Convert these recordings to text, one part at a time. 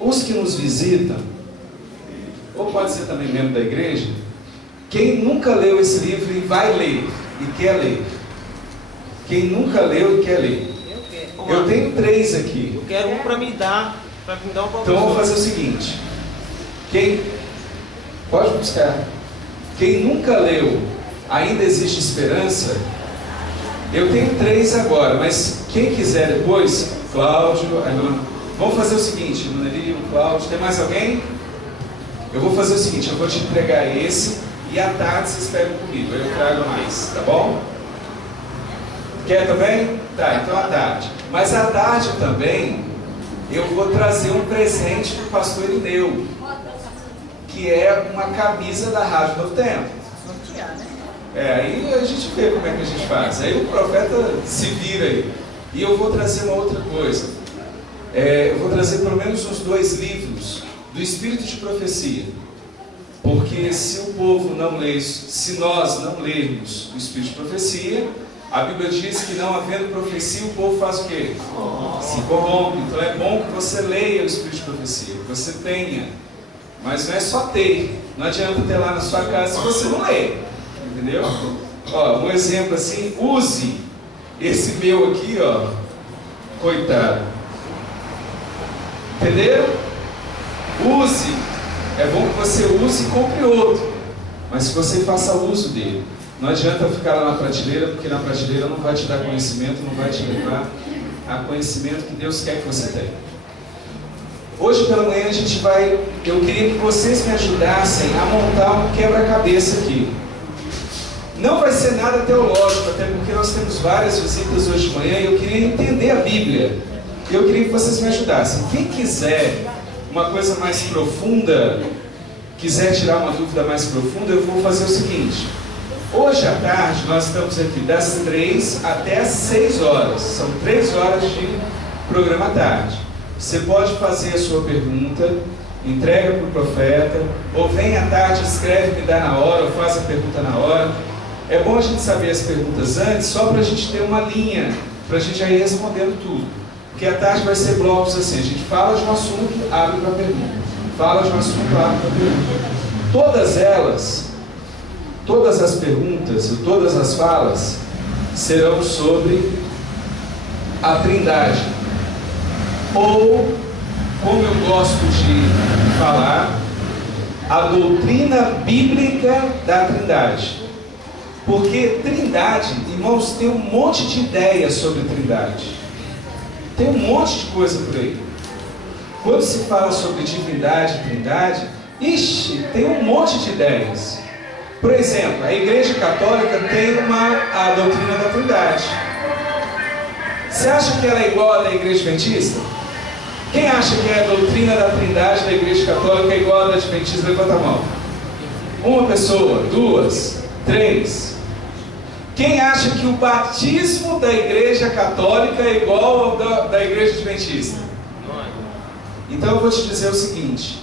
os que nos visitam, ou pode ser também membro da igreja, quem nunca leu esse livro e vai ler, e quer ler? Quem nunca leu e quer ler? Eu quero. Eu tenho 3 aqui. Eu quero um para me dar um para Então vamos fazer o seguinte. Pode buscar. Quem nunca leu, ainda existe esperança? Eu tenho 3 agora, mas quem quiser depois, Cláudio, vamos fazer o seguinte, Manelinho, Cláudio, tem mais alguém? Eu vou fazer o seguinte, eu vou te entregar esse e à tarde vocês pegam comigo, eu trago mais, tá bom? Quer também? Tá, então à tarde. Mas à tarde também eu vou trazer um presente para o pastor Irineu, que é uma camisa da Rádio Novo Tempo. Aí a gente vê como é que a gente faz. Aí o profeta se vira aí. E eu vou trazer uma outra coisa. Eu vou trazer pelo menos uns 2 livros do Espírito de Profecia. Porque se o povo não lê, se nós não lermos o Espírito de Profecia, a Bíblia diz que não havendo profecia, o povo faz o quê? Se corrompe. Então é bom que você leia o Espírito de Profecia, que você tenha. Mas não é só ter. Não adianta ter lá na sua casa se você não ler. Entendeu? Ó, um exemplo assim, use esse meu aqui, ó. Coitado. Entenderam? Use. É bom que você use e compre outro. Mas que você faça uso dele. Não adianta ficar lá na prateleira, porque na prateleira não vai te dar conhecimento, não vai te levar a conhecimento que Deus quer que você tenha. Hoje pela manhã eu queria que vocês me ajudassem a montar um quebra-cabeça aqui. Não vai ser nada teológico, até porque nós temos várias visitas hoje de manhã e eu queria entender a Bíblia. Eu queria que vocês me ajudassem. Quem quiser uma coisa mais profunda, quiser tirar uma dúvida mais profunda, eu vou fazer o seguinte. Hoje à tarde nós estamos aqui das 3 até as 6 horas. São 3 horas de programa à tarde. Você pode fazer a sua pergunta, entrega para o profeta, ou vem à tarde, escreve, me dá na hora, ou faz a pergunta na hora. É bom a gente saber as perguntas antes, só para a gente ter uma linha, para a gente já ir respondendo tudo. Porque à tarde vai ser blocos assim, a gente fala de um assunto, abre para a pergunta. Fala de um assunto, abre para a pergunta. Todas as perguntas e todas as falas serão sobre a Trindade. Ou, como eu gosto de falar, a doutrina bíblica da Trindade. Porque Trindade, irmãos, tem um monte de ideias sobre Trindade. Tem um monte de coisa por aí. Quando se fala sobre divindade e Trindade, tem um monte de ideias. Por exemplo, a Igreja Católica tem a doutrina da Trindade. Você acha que ela é igual à da Igreja Adventista? Quem acha que a doutrina da Trindade da Igreja Católica é igual à da Adventista? Levanta a mão. Uma pessoa, 2, 3. Quem acha que o batismo da Igreja Católica é igual ao da Igreja Adventista? Então eu vou te dizer o seguinte.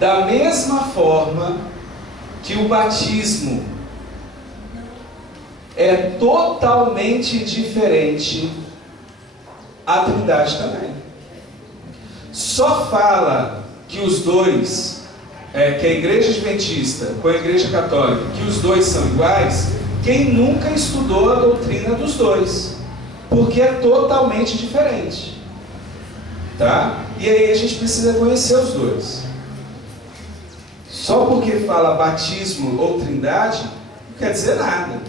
Da mesma forma que o batismo é totalmente diferente, a Trindade também. Só fala que os dois, que a Igreja Adventista com a Igreja Católica, que os dois são iguais, quem nunca estudou a doutrina dos dois, porque é totalmente diferente, tá? E aí a gente precisa conhecer os dois. Só porque fala batismo ou Trindade, não quer dizer nada,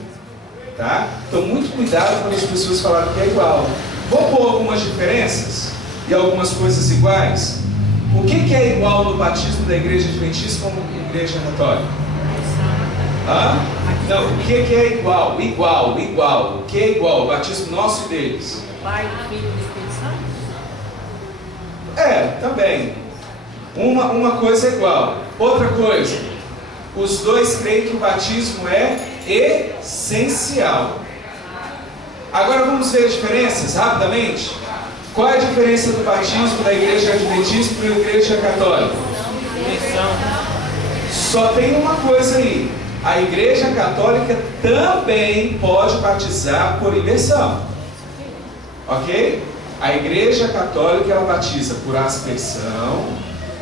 tá? Então muito cuidado quando as pessoas falarem que é igual. Vou pôr algumas diferenças e algumas coisas iguais. O que é igual no batismo da Igreja Adventista com a Igreja Católica? Não, o que é igual? Igual. O que é igual? O batismo nosso e deles? Pai, Filho e Espírito Santo? Também. Uma coisa é igual. Outra coisa, os dois creem que o batismo é essencial. Agora vamos ver as diferenças rapidamente. Qual é a diferença do batismo da Igreja Adventista para a Igreja Católica? Só tem uma coisa aí. A Igreja Católica também pode batizar por imersão. Ok? A Igreja Católica, ela batiza por aspersão,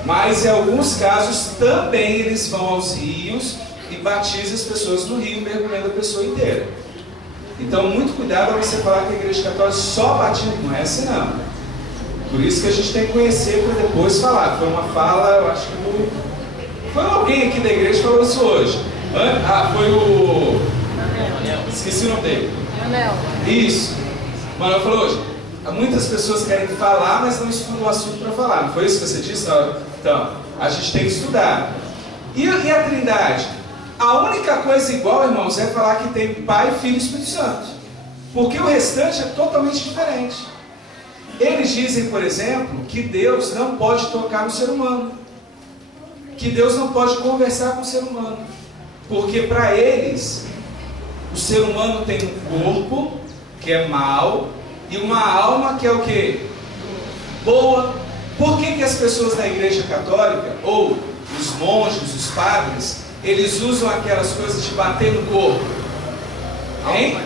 mas em alguns casos também eles vão aos rios e batizam as pessoas no rio, mergulhando a pessoa inteira. Então, muito cuidado ao você falar que a Igreja Católica só batiza, não é assim não. Por isso que a gente tem que conhecer para depois falar. Foi uma fala, eu acho que foi alguém aqui da igreja que falou isso hoje. Foi o... Esqueci o nome dele. Isso. O Manuel falou hoje. Muitas pessoas querem falar, mas não estudam o assunto para falar. Não foi isso que você disse? Então, a gente tem que estudar. E a Trindade? A única coisa igual, irmãos, é falar que tem Pai, Filho e Espírito Santo. Porque o restante é totalmente diferente. Eles dizem, por exemplo, que Deus não pode tocar no ser humano. Que Deus não pode conversar com o ser humano. Porque para eles, o ser humano tem um corpo, que é mau, e uma alma, que é o quê? Boa. Por que as pessoas da Igreja Católica, ou os monges, os padres, eles usam aquelas coisas de bater no corpo? Hein?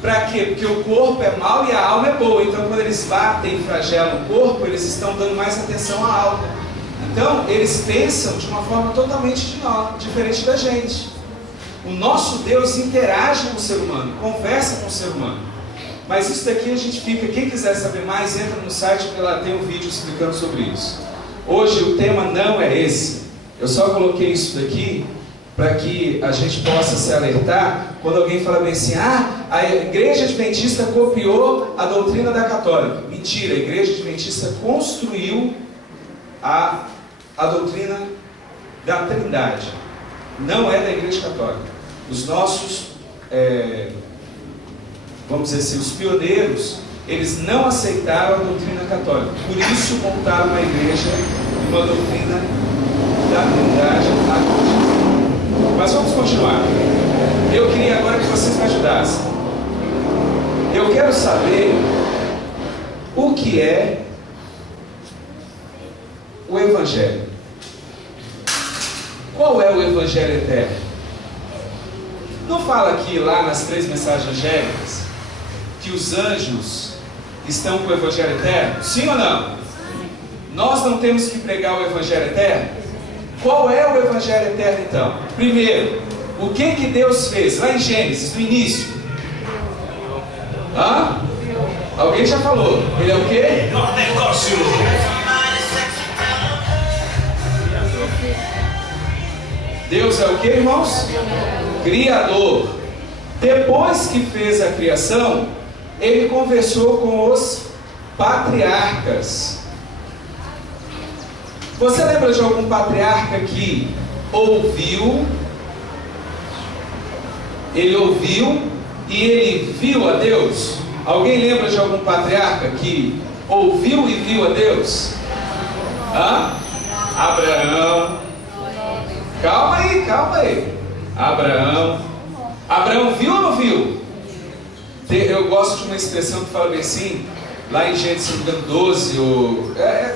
Para quê? Porque o corpo é mau e a alma é boa. Então, quando eles batem e flagelam o corpo, eles estão dando mais atenção à alma. Então, eles pensam de uma forma totalmente diferente da gente. O nosso Deus interage com o ser humano, conversa com o ser humano. Mas isso daqui a gente fica... Quem quiser saber mais, entra no site, que lá tem um vídeo explicando sobre isso. Hoje o tema não é esse. Eu só coloquei isso daqui para que a gente possa se alertar quando alguém fala bem assim: a Igreja Adventista copiou a doutrina da Católica. Mentira, a Igreja Adventista construiu a doutrina da Trindade. Não é da Igreja Católica. Os nossos, vamos dizer assim, os pioneiros, eles não aceitaram a doutrina católica. Por isso montaram uma igreja e uma doutrina da Trindade. Mas vamos continuar. Eu queria agora que vocês me ajudassem. Eu quero saber o que é o Evangelho. Qual é o Evangelho eterno? Não fala aqui, lá nas 3 mensagens angélicas, que os anjos estão com o Evangelho eterno? Sim ou não? Nós não temos que pregar o Evangelho eterno? Qual é o Evangelho eterno então? Primeiro, o que Deus fez lá em Gênesis, no início? Alguém já falou. Ele é o quê? Negócio. Deus é o quê, irmãos? Criador. Depois que fez a criação, Ele conversou com os patriarcas. Você lembra de algum patriarca que ouviu? Ele ouviu e ele viu a Deus? Alguém lembra de algum patriarca que ouviu e viu a Deus? Abraão. Calma aí. Abraão viu ou não viu? Eu gosto de uma expressão que fala bem assim, lá em Gênesis 12,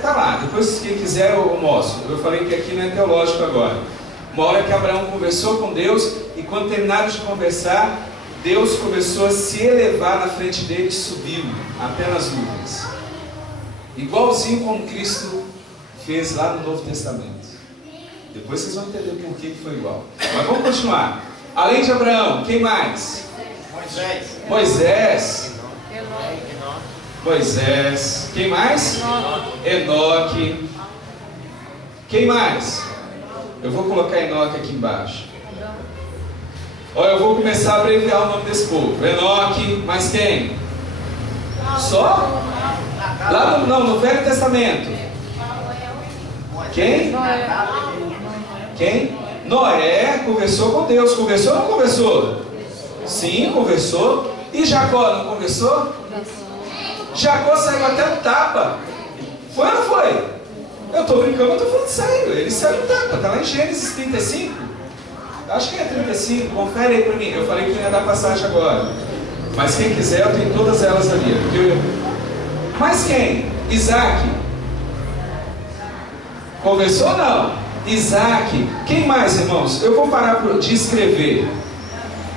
tá lá, depois quem quiser eu mostro. Eu falei que aqui não é teológico agora. Uma hora que Abraão conversou com Deus, e quando terminaram de conversar, Deus começou a se elevar na frente dele e subiu até nas nuvens. Igualzinho como Cristo fez lá no Novo Testamento. Depois vocês vão entender por que foi igual. Mas vamos continuar. Além de Abraão, quem mais? Moisés. Moisés. Quem mais? Enoque. Quem mais? Eu vou colocar Enoque aqui embaixo. Olha, eu vou começar a abreviar o nome desse povo. Enoque, mais quem? Só? Lá no Velho Testamento. Quem? Quem? Noé conversou com Deus. Conversou ou não conversou? Sim, conversou. E Jacó não conversou? Jacó saiu até no tapa. Foi ou não foi? Eu estou brincando, eu estou falando sério. Ele saiu no tapa. Está lá em Gênesis 35. Acho que é 35. Confere aí para mim. Eu falei que não ia dar passagem agora. Mas quem quiser, eu tenho todas elas ali. Mas quem? Isaac. Conversou ou não? Isaac. Quem mais, irmãos? Eu vou parar de escrever.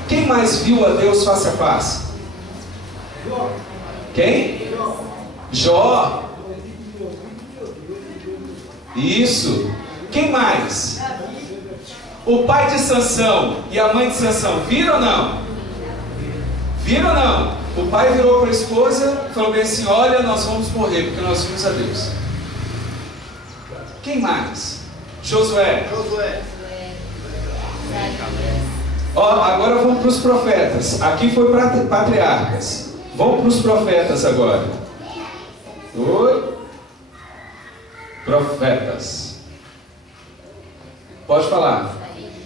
Quem mais viu a Deus face a face? Quem? Jó. Isso. Quem mais? O pai de Sansão e a mãe de Sansão, viram ou não? Viram ou não? O pai virou para a esposa e falou bem assim: olha, nós vamos morrer porque nós vimos a Deus. Quem mais? Josué. Ó, agora vamos para os profetas. Aqui foi para patriarcas. Vamos para os profetas agora. Oi? Profetas. Pode falar.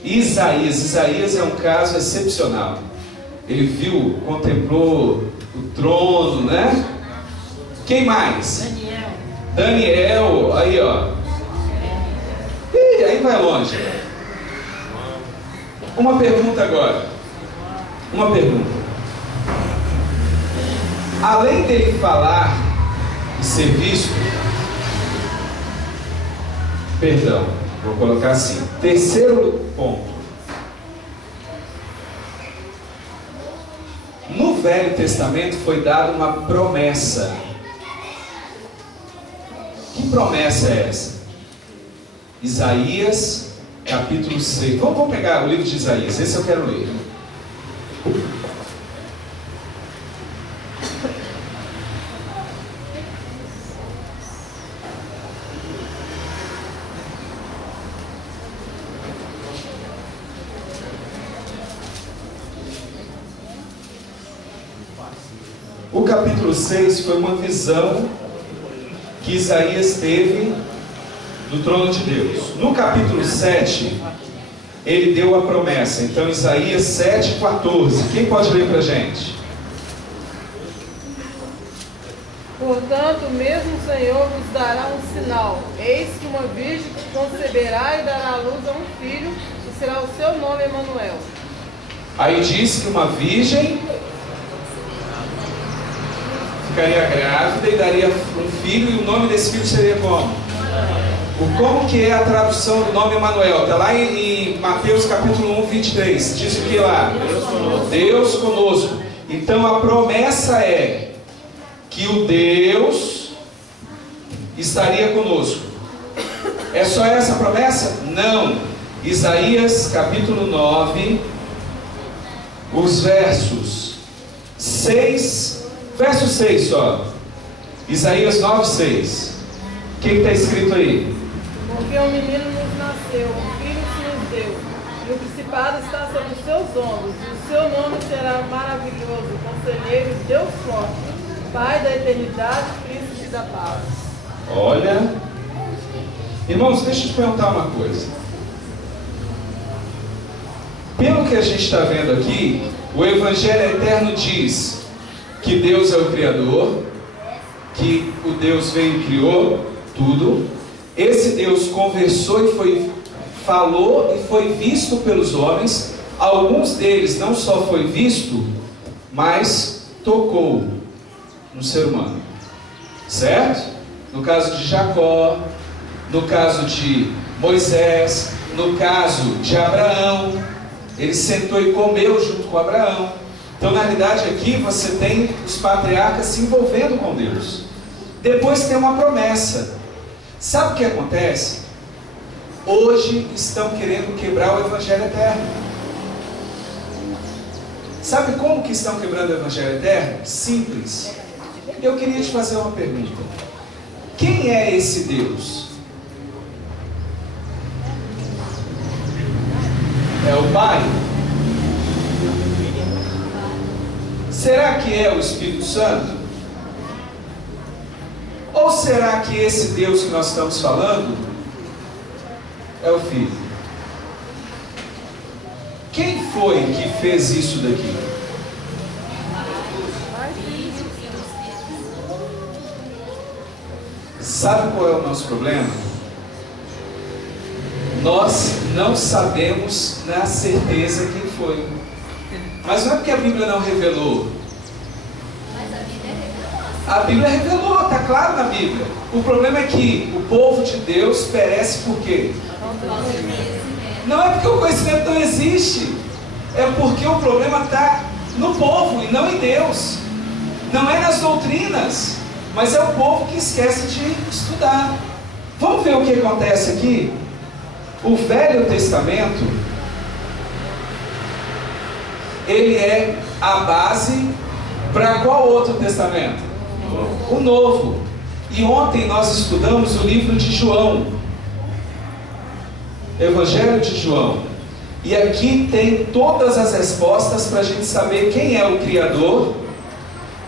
Isaías é um caso excepcional. Ele viu, contemplou o trono, né? Quem mais? Daniel, aí ó. Ih, aí vai longe. Uma pergunta agora. Uma pergunta. Além dele falar e ser visto, perdão, vou colocar assim. Terceiro ponto. No Velho Testamento foi dada uma promessa. Que promessa é essa? Isaías, capítulo 6. Vamos pegar o livro de Isaías, esse eu quero ler. O capítulo 6 foi uma visão que Isaías teve do trono de Deus. No capítulo 7, ele deu a promessa. Então, Isaías 7,14. Quem pode ler para a gente? Portanto, mesmo o Senhor vos dará um sinal. Eis que uma virgem conceberá e dará à luz a um filho, e será o seu nome Emanuel. Aí diz que uma virgem ficaria grávida e daria um filho, e o nome desse filho seria como? Como que é a tradução do nome Emanuel? Está lá em Mateus capítulo 1, 23. Diz o que lá? Deus conosco. Então a promessa é que o Deus estaria conosco. É só essa a promessa? Não. Isaías capítulo 9, os versos 6, verso 6 só. Isaías 9, 6. O que está escrito aí? Porque um menino nos nasceu, um filho se nos deu, e o principado está sobre os seus ombros, e o seu nome será maravilhoso, conselheiro, Deus forte, Pai da eternidade, príncipe da paz. Olha, irmãos, deixa eu te perguntar uma coisa. Pelo que a gente está vendo aqui, o Evangelho Eterno diz que Deus é o Criador, que o Deus veio e criou tudo. Esse Deus conversou e falou e foi visto pelos homens. Alguns deles não só foi visto, mas tocou no ser humano, certo? No caso de Jacó, no caso de Moisés, no caso de Abraão, ele sentou e comeu junto com Abraão. Então, na realidade, aqui você tem os patriarcas se envolvendo com Deus. Depois tem uma promessa. Sabe o que acontece? Hoje estão querendo quebrar o Evangelho Eterno. Sabe como que estão quebrando o Evangelho Eterno? Simples. Eu queria te fazer uma pergunta. Quem é esse Deus? É o Pai? Será que é o Espírito Santo? Ou será que esse Deus que nós estamos falando é o Filho? Quem foi que fez isso daqui? Sabe qual é o nosso problema? Nós não sabemos na certeza quem foi. Mas não é porque a Bíblia não revelou. A Bíblia revelou, está claro na Bíblia. O problema é que o povo de Deus perece por quê? Não é porque o conhecimento não existe. É porque o problema está no povo e não em Deus. Não é nas doutrinas. mas é o povo que esquece de estudar. Vamos ver o que acontece aqui? O Velho Testamento, ele é a base para qual outro testamento? O Novo. E ontem nós estudamos o livro de João, Evangelho de João. E aqui tem todas as respostas para a gente saber quem é o Criador,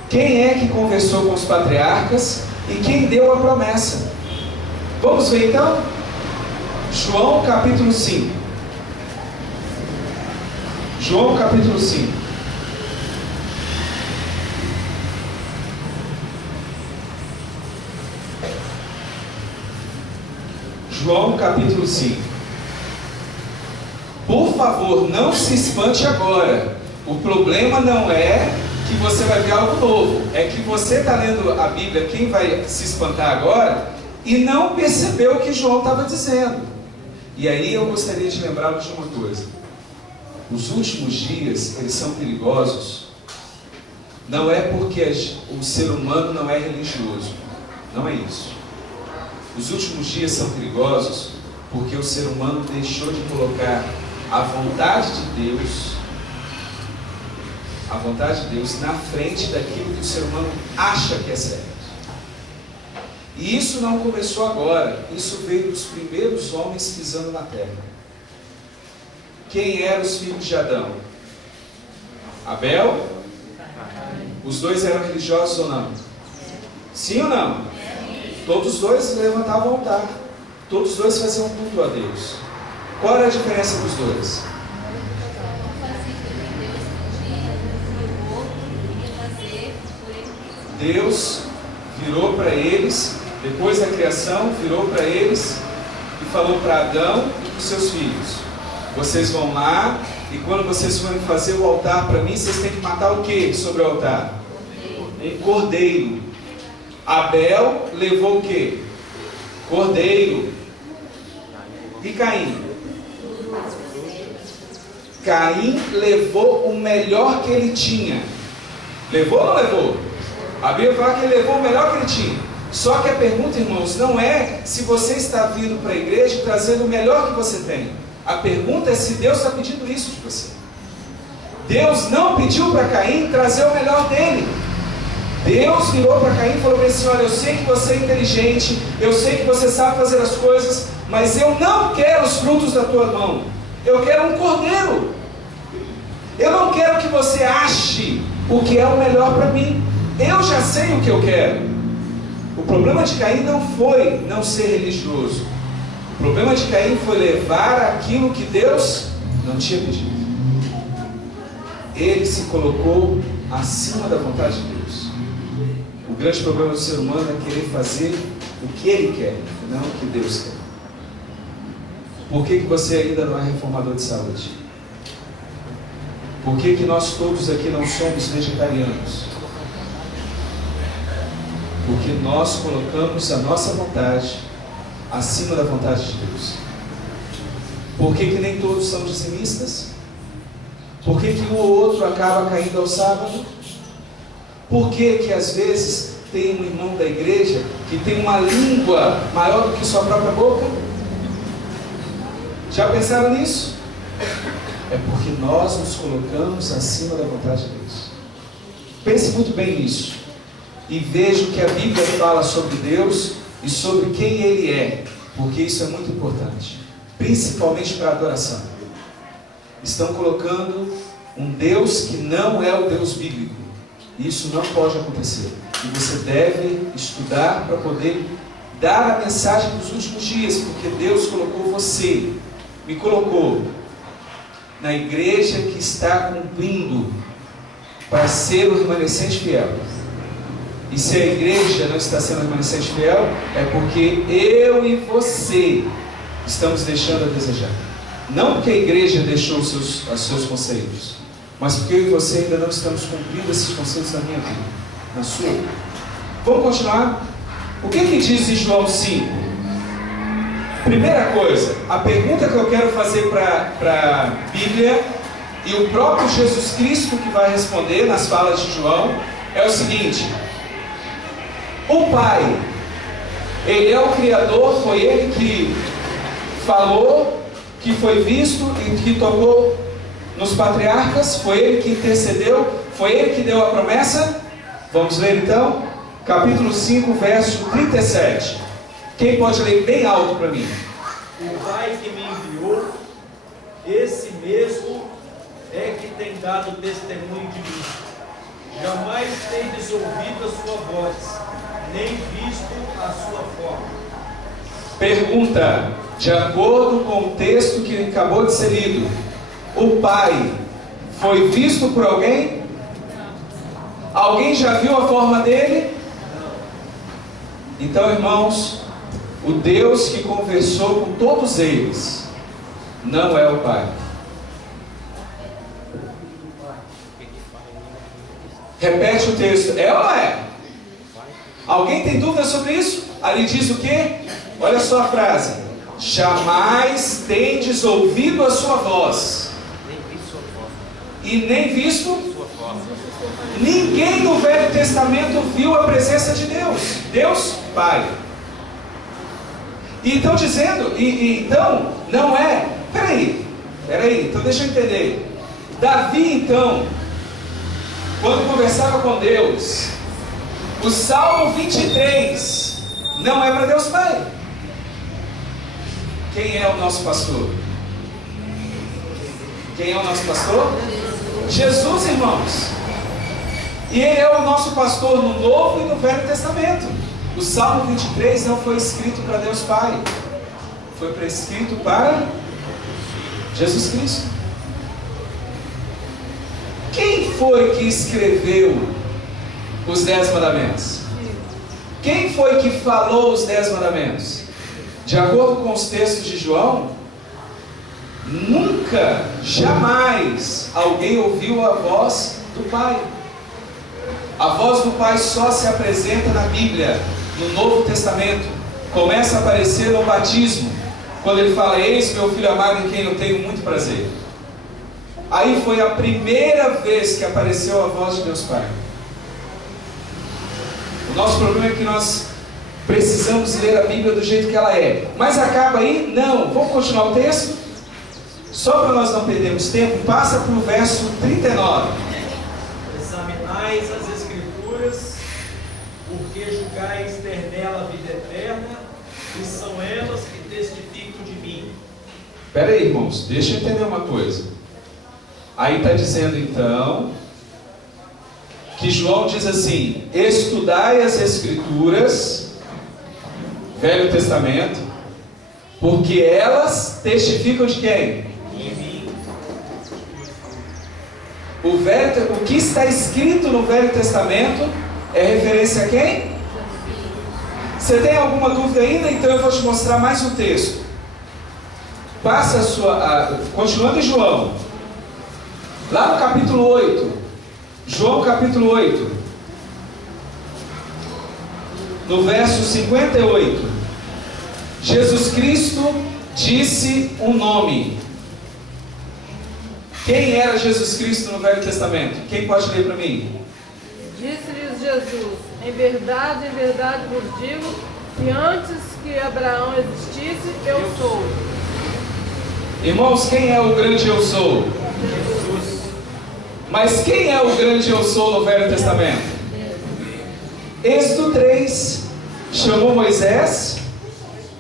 quem é que conversou com os patriarcas e quem deu a promessa. Vamos ver então? João capítulo 5. João capítulo 5. João capítulo 5. Por favor, não se espante agora. O problema não é que você vai ver algo novo. É que você está lendo a Bíblia, quem vai se espantar agora, e não percebeu o que João estava dizendo. E aí eu gostaria de lembrá-lo de uma coisa. Os últimos dias, eles são perigosos. Não é porque o ser humano não é religioso. Não é isso. Os últimos dias são perigosos porque o ser humano deixou de colocar a vontade de Deus na frente daquilo que o ser humano acha que é certo. E isso não começou agora, isso veio dos primeiros homens pisando na terra. Quem eram os filhos de Adão? Abel? Os dois eram religiosos ou não? Sim ou não? Todos os dois levantavam o altar. Todos os dois faziam culto a Deus. Qual era a diferença dos dois? Deus virou para eles, depois da criação, virou para eles e falou para Adão e para os seus filhos: vocês vão lá e quando vocês forem fazer o altar para mim, vocês têm que matar o que sobre o altar? Um cordeiro. Abel levou o que? Cordeiro. E Caim? Caim levou o melhor que ele tinha. Levou ou não levou? A Bíblia fala que ele levou o melhor que ele tinha. Só que a pergunta, irmãos, não é se você está vindo para a igreja trazendo o melhor que você tem. A pergunta é se Deus está pedindo isso de você. Deus não pediu para Caim trazer o melhor dele. Deus virou para Caim e falou assim: olha, eu sei que você é inteligente, eu sei que você sabe fazer as coisas, mas eu não quero os frutos da tua mão. Eu quero um cordeiro. Eu não quero que você ache o que é o melhor para mim. Eu já sei o que eu quero. O problema de Caim não foi não ser religioso. O problema de Caim foi levar aquilo que Deus não tinha pedido. Ele se colocou acima da vontade de Deus. O grande problema do ser humano é querer fazer o que ele quer, não o que Deus quer. Por que você ainda não é reformador de saúde? Por que nós todos aqui não somos vegetarianos? Porque nós colocamos a nossa vontade acima da vontade de Deus. Por que nem todos são dizimistas? Por que um ou outro acaba caindo ao sábado? Por que às vezes tem um irmão da igreja que tem uma língua maior do que sua própria boca? Já pensaram nisso? É porque nós nos colocamos acima da vontade de Deus. Pense muito bem nisso. E veja o que a Bíblia fala sobre Deus e sobre quem Ele é. Porque isso é muito importante. Principalmente para a adoração. Estão colocando um Deus que não é o Deus bíblico. Isso não pode acontecer. E você deve estudar para poder dar a mensagem dos últimos dias. Porque Deus colocou você, me colocou na igreja que está cumprindo para ser o remanescente fiel. E se a igreja não está sendo remanescente fiel, é porque eu e você estamos deixando a desejar. Não porque a igreja deixou os seus conselhos, mas porque eu e você ainda não estamos cumprindo esses conselhos na minha vida, na sua vida. Vamos continuar? O que diz em João 5? Primeira coisa, a pergunta que eu quero fazer para a Bíblia, e o próprio Jesus Cristo que vai responder nas falas de João, é o seguinte: O Pai, Ele é o Criador, foi Ele que falou, que foi visto e que tocou nos patriarcas, foi Ele que intercedeu, foi Ele que deu a promessa. Vamos ler então, capítulo 5, verso 37. Quem pode ler bem alto para mim? O Pai que me enviou, esse mesmo é que tem dado testemunho de mim. Jamais tendes ouvido a sua voz, nem visto a sua forma. Pergunta, de acordo com o texto que acabou de ser lido, o Pai foi visto por alguém? Alguém já viu a forma dele? Então, irmãos, o Deus que conversou com todos eles não é o Pai. Repete o texto, é ou não é? Alguém tem dúvida sobre isso? Ali diz o quê? Olha só a frase: jamais tendes ouvido a sua voz, e nem visto. Ninguém no Velho Testamento viu a presença de Deus. Deus Pai. E estão dizendo, então, não é. Peraí, então deixa eu entender. Davi, então, quando conversava com Deus, o Salmo 23 não é para Deus Pai. Quem é o nosso pastor? Quem é o nosso pastor? Jesus, irmãos. E Ele é o nosso pastor no Novo e no Velho Testamento. O Salmo 23 não foi escrito para Deus Pai, foi escrito para Jesus Cristo. Quem foi que escreveu os 10 mandamentos? Quem foi que falou os 10 mandamentos? De acordo com os textos de João, nunca, jamais alguém ouviu a voz do Pai. A voz do Pai só se apresenta na Bíblia, no Novo Testamento. Começa a aparecer no batismo, quando Ele fala: eis meu Filho amado em quem eu tenho muito prazer. Aí foi a primeira vez que apareceu a voz de Deus Pai. O nosso problema é que nós precisamos ler a Bíblia do jeito que ela é. Mas acaba aí? Não. Vamos continuar o texto? Só para nós não perdermos tempo, passa para o verso 39. Examinais as Escrituras, porque julgais ter nela a vida eterna, e são elas que testificam de mim. Espera aí, irmãos, deixa eu entender uma coisa. Aí está dizendo então que João diz assim: estudai as Escrituras, Velho Testamento, porque elas testificam de quem? De mim. O que está escrito no Velho Testamento é referência a quem? Você tem alguma dúvida ainda? Então eu vou te mostrar mais um texto. Passa continuando em João, lá no capítulo 8, João capítulo 8, no verso 58, Jesus Cristo disse um nome. Quem era Jesus Cristo no Velho Testamento? Quem pode ler para mim? Disse-lhes Jesus: em verdade vos digo que antes que Abraão existisse, eu sou. Irmãos, quem é o grande eu sou? Jesus. Mas quem é o grande eu sou no Velho Testamento? Êxodo 3 chamou Moisés.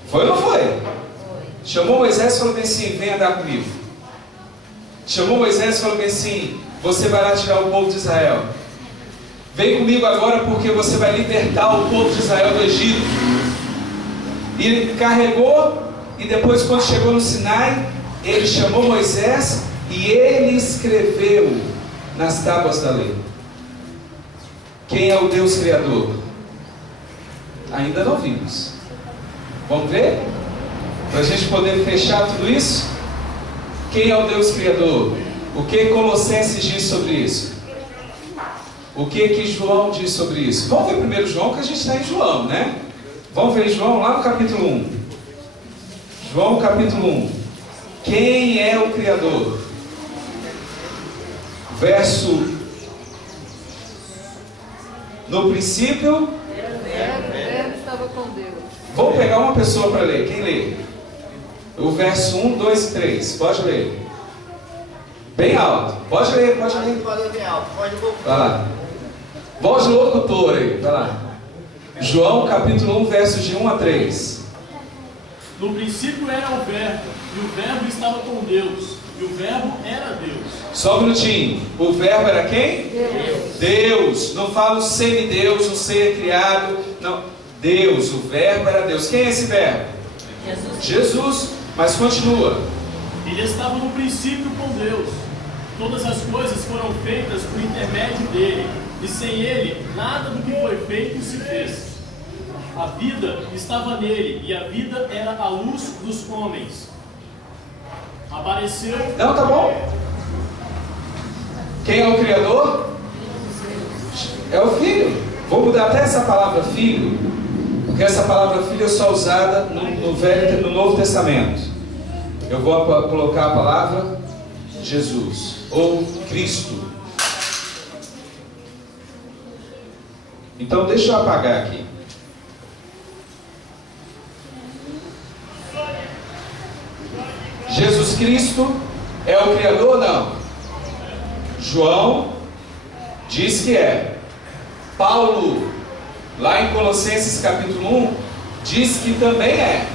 Foi ou não foi? Chamou Moisés e falou bem assim: vem andar comigo. Chamou Moisés e falou bem assim: você vai lá tirar o povo de Israel. Vem comigo agora porque você vai libertar o povo de Israel do Egito. E ele carregou, e depois quando chegou no Sinai, ele chamou Moisés e ele escreveu nas tábuas da lei. Quem é o Deus Criador? Ainda não vimos. Vamos ver? Para a gente poder fechar tudo isso. Quem é o Deus Criador? O que Colossenses diz sobre isso? O que João diz sobre isso? Vamos ver primeiro João, que a gente está em João, né? Vamos ver João lá no capítulo 1. João capítulo 1. Quem é o Criador? Verso: no princípio o verbo estava com Deus. Vamos pegar uma pessoa para ler. Quem lê? O verso 1, 2 e 3. Pode ler. Bem alto. Pode ler, pode ler. Pode ler bem alto. Pode Vai lá. Voz de locutor aí. Vai lá. João capítulo 1, versos de 1 a 3. No princípio era o verbo, e o verbo estava com Deus, e o verbo era Deus. Só um minutinho. O verbo era quem? Deus. Deus. Não fala o semideus, o ser criado. Não. Deus. O verbo era Deus. Quem é esse verbo? Jesus. Mas continua. Ele estava no princípio com Deus. Todas as coisas foram feitas por intermédio dele, e sem ele, nada do que foi feito se fez. A vida estava nele, e a vida era a luz dos homens. Apareceu... Não, tá bom. Quem é o Criador? É o Filho. Vou mudar até essa palavra Filho, porque essa palavra Filho é só usada no Novo Testamento. Eu vou colocar a palavra Jesus, ou Cristo. Então deixa eu apagar aqui. Jesus Cristo é o Criador ou não? João diz que é. Paulo, lá em Colossenses capítulo 1, diz que também é.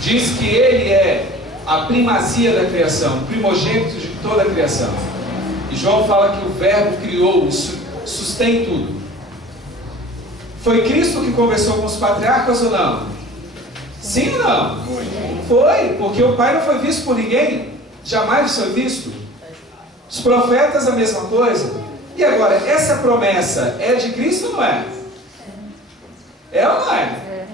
Diz que ele é a primazia da criação, o primogênito de toda a criação. E João fala que o verbo criou, sustém tudo. Foi Cristo que conversou com os patriarcas ou não? Sim ou não? Foi, porque o Pai não foi visto por ninguém, jamais foi visto. Os profetas a mesma coisa. E agora, essa promessa é de Cristo ou não é? É ou não é?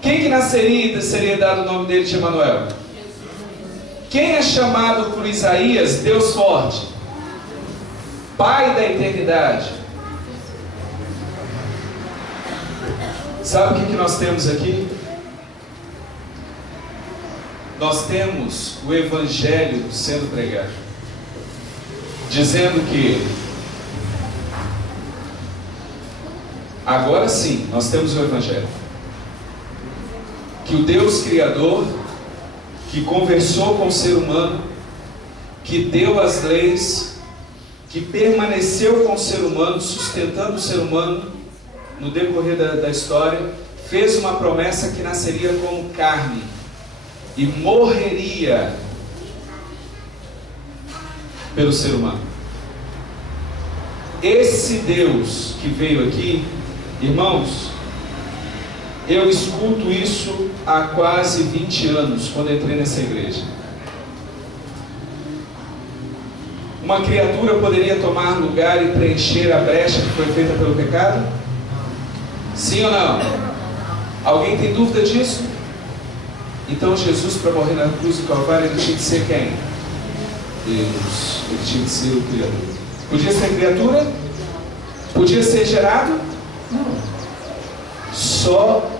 Quem que nasceria e seria dado o nome dele de Emanuel? Quem é chamado por Isaías Deus forte? Pai da eternidade. Sabe o que nós temos aqui? Nós temos o Evangelho sendo pregado, dizendo que agora sim nós temos o Evangelho, que o Deus Criador, que conversou com o ser humano, que deu as leis, que permaneceu com o ser humano, sustentando o ser humano no decorrer da história, fez uma promessa que nasceria como carne e morreria pelo ser humano. Esse Deus que veio aqui, irmãos, eu escuto isso há quase 20 anos, quando entrei nessa igreja. Uma criatura poderia tomar lugar e preencher a brecha que foi feita pelo pecado? Sim ou não? Alguém tem dúvida disso? Então Jesus, para morrer na cruz do Calvário, ele tinha que ser quem? Deus. Ele tinha que ser o Criador. Podia ser criatura? Podia ser gerado? Não. Só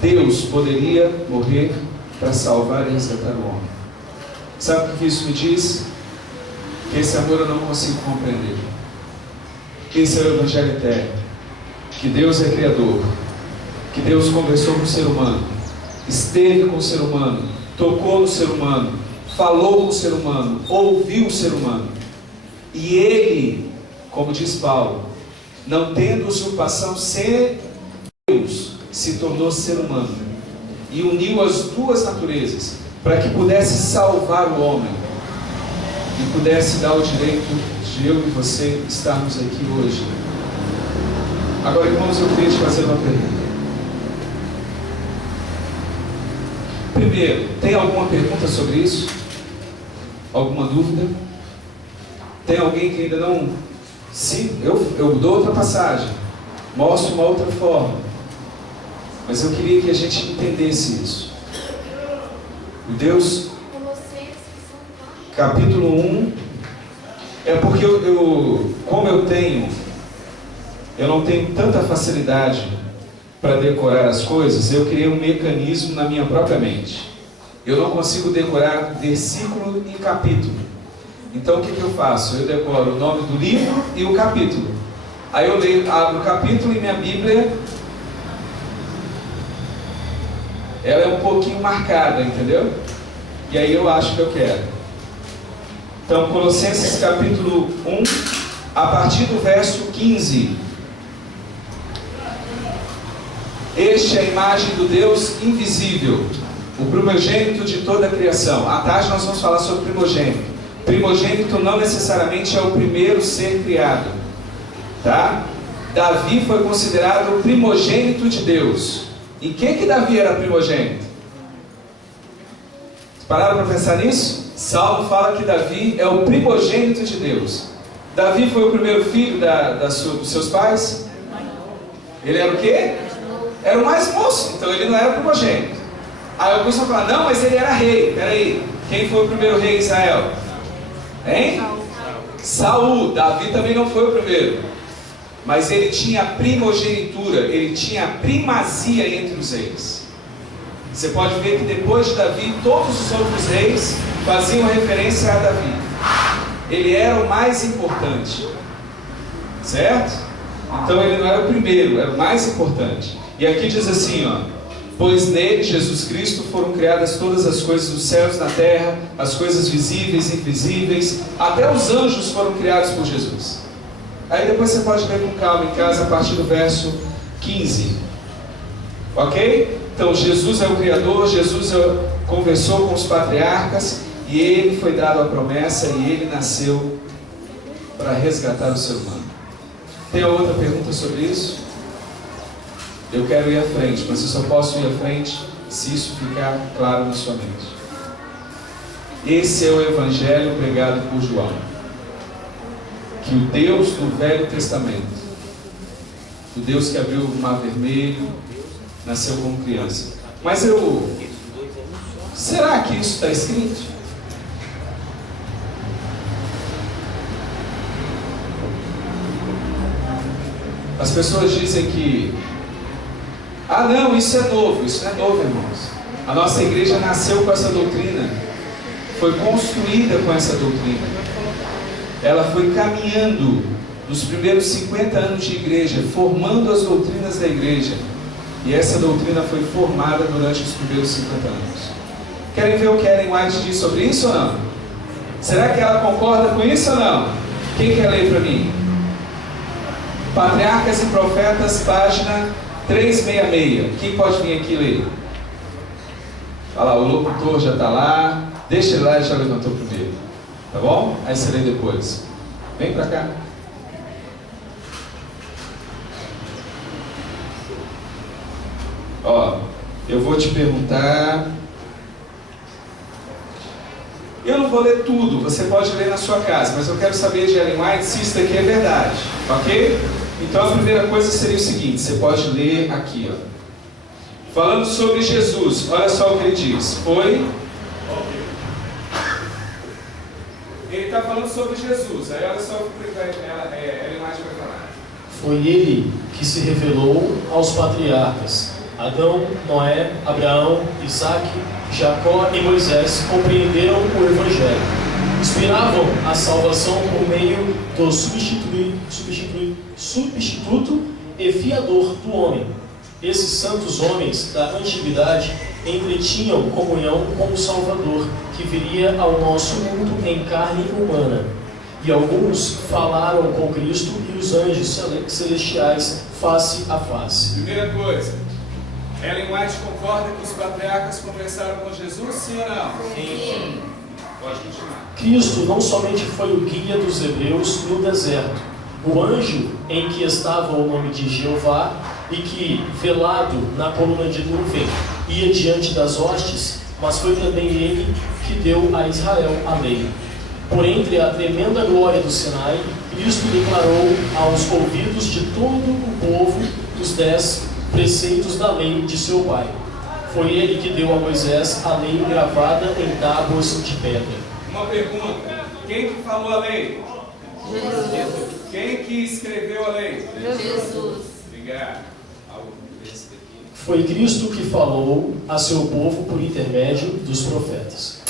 Deus poderia morrer para salvar e resgatar o homem. Sabe o que isso me diz? Que esse amor eu não consigo compreender. Que esse é o Evangelho eterno. Que Deus é Criador. Que Deus conversou com o ser humano. Esteve com o ser humano. Tocou no ser humano. Falou com o ser humano. Ouviu o ser humano. E Ele, como diz Paulo, não tendo usurpação, ser Deus, se tornou ser humano. E uniu as duas naturezas para que pudesse salvar o homem. E pudesse dar o direito de eu e você estarmos aqui hoje. Agora, irmãos, eu queria te fazer uma pergunta. Primeiro, tem alguma pergunta sobre isso? Alguma dúvida? Tem alguém que ainda não... Sim, eu dou outra passagem, mostro uma outra forma. Mas eu queria que a gente entendesse isso. O Deus... Capítulo 1, é porque como eu não tenho tanta facilidade para decorar as coisas, eu criei um mecanismo na minha própria mente. Eu não consigo decorar versículo e capítulo. Então o que eu faço? Eu decoro o nome do livro e o capítulo. Aí eu leio, abro o capítulo e minha Bíblia, ela é um pouquinho marcada, entendeu? E aí eu acho que eu quero. Então, Colossenses capítulo 1, a partir do verso 15. Este é a imagem do Deus invisível, o primogênito de toda a criação. À tarde nós vamos falar sobre primogênito. Primogênito não necessariamente é o primeiro ser criado, tá? Davi foi considerado o primogênito de Deus. Em que Davi era primogênito? Pararam para pensar nisso? Salmo fala que Davi é o primogênito de Deus. Davi foi o primeiro filho dos seus pais? Ele era o quê? Era o mais moço, então ele não era primogênito. Aí alguns vão falar, não, mas ele era rei. Peraí, quem foi o primeiro rei de Israel? Hein? Saul. Davi também não foi o primeiro. Mas ele tinha primogenitura, ele tinha primazia entre os reis. Você pode ver que depois de Davi, todos os outros reis faziam referência a Davi. Ele era o mais importante. Certo? Então ele não era o primeiro, era o mais importante. E aqui diz assim, ó: pois nele, Jesus Cristo, foram criadas todas as coisas dos céus e na terra, as coisas visíveis e invisíveis, até os anjos foram criados por Jesus. Aí depois você pode ler com calma em casa a partir do verso 15. Ok? Então Jesus é o Criador, Jesus conversou com os patriarcas e ele foi dado a promessa e ele nasceu para resgatar o ser humano. Tem outra pergunta sobre isso? Eu quero ir à frente, mas eu só posso ir à frente se isso ficar claro na sua mente. Esse é o Evangelho pregado por João. Que o Deus do Velho Testamento, o Deus que abriu o Mar Vermelho, nasceu como criança. Mas será que isso está escrito? As pessoas dizem que não, isso é novo. Isso não é novo, irmãos. A nossa igreja nasceu com essa doutrina, foi construída com essa doutrina. Ela foi caminhando nos primeiros 50 anos de igreja, formando as doutrinas da igreja. E essa doutrina foi formada durante os primeiros 50 anos. Querem ver o que Ellen White diz sobre isso ou não? Será que ela concorda com isso ou não? Quem quer ler para mim? Patriarcas e Profetas, página 366. Quem pode vir aqui ler? Olha lá, o locutor já está lá. Deixa ele lá, ele já levantou primeiro. Tá bom? Aí você lê depois. Vem para cá. Ó, eu vou te perguntar. Eu não vou ler tudo, você pode ler na sua casa, mas eu quero saber de Ellen White se isso daqui é verdade, ok? Então a primeira coisa seria o seguinte, você pode ler aqui, ó. Falando sobre Jesus, olha só o que ele diz. Ele está falando sobre Jesus, aí olha só o que Ellen White vai falar. Foi ele que se revelou aos patriarcas, Adão, Noé, Abraão, Isaque, Jacó e Moisés compreenderam o Evangelho. Inspiravam a salvação por meio do substituto e fiador do homem. Esses santos homens da antiguidade entretinham comunhão com o Salvador, que viria ao nosso mundo em carne humana. E alguns falaram com Cristo e os anjos celestiais face a face. Primeira coisa, Ellen White concorda que os patriarcas conversaram com Jesus, sim ou não? Sim. Pode continuar. Cristo não somente foi o guia dos hebreus no deserto, o anjo em que estava o nome de Jeová e que, velado na coluna de nuvem, ia diante das hostes, mas foi também ele que deu a Israel a lei. Por entre a tremenda glória do Sinai, Cristo declarou aos ouvidos de todo o povo os 10 preceitos da lei de seu pai. Foi ele que deu a Moisés a lei gravada em tábuas de pedra. Uma pergunta: quem que falou a lei? Jesus. Quem que escreveu a lei? Jesus. Obrigado. Foi Cristo que falou a seu povo por intermédio dos profetas.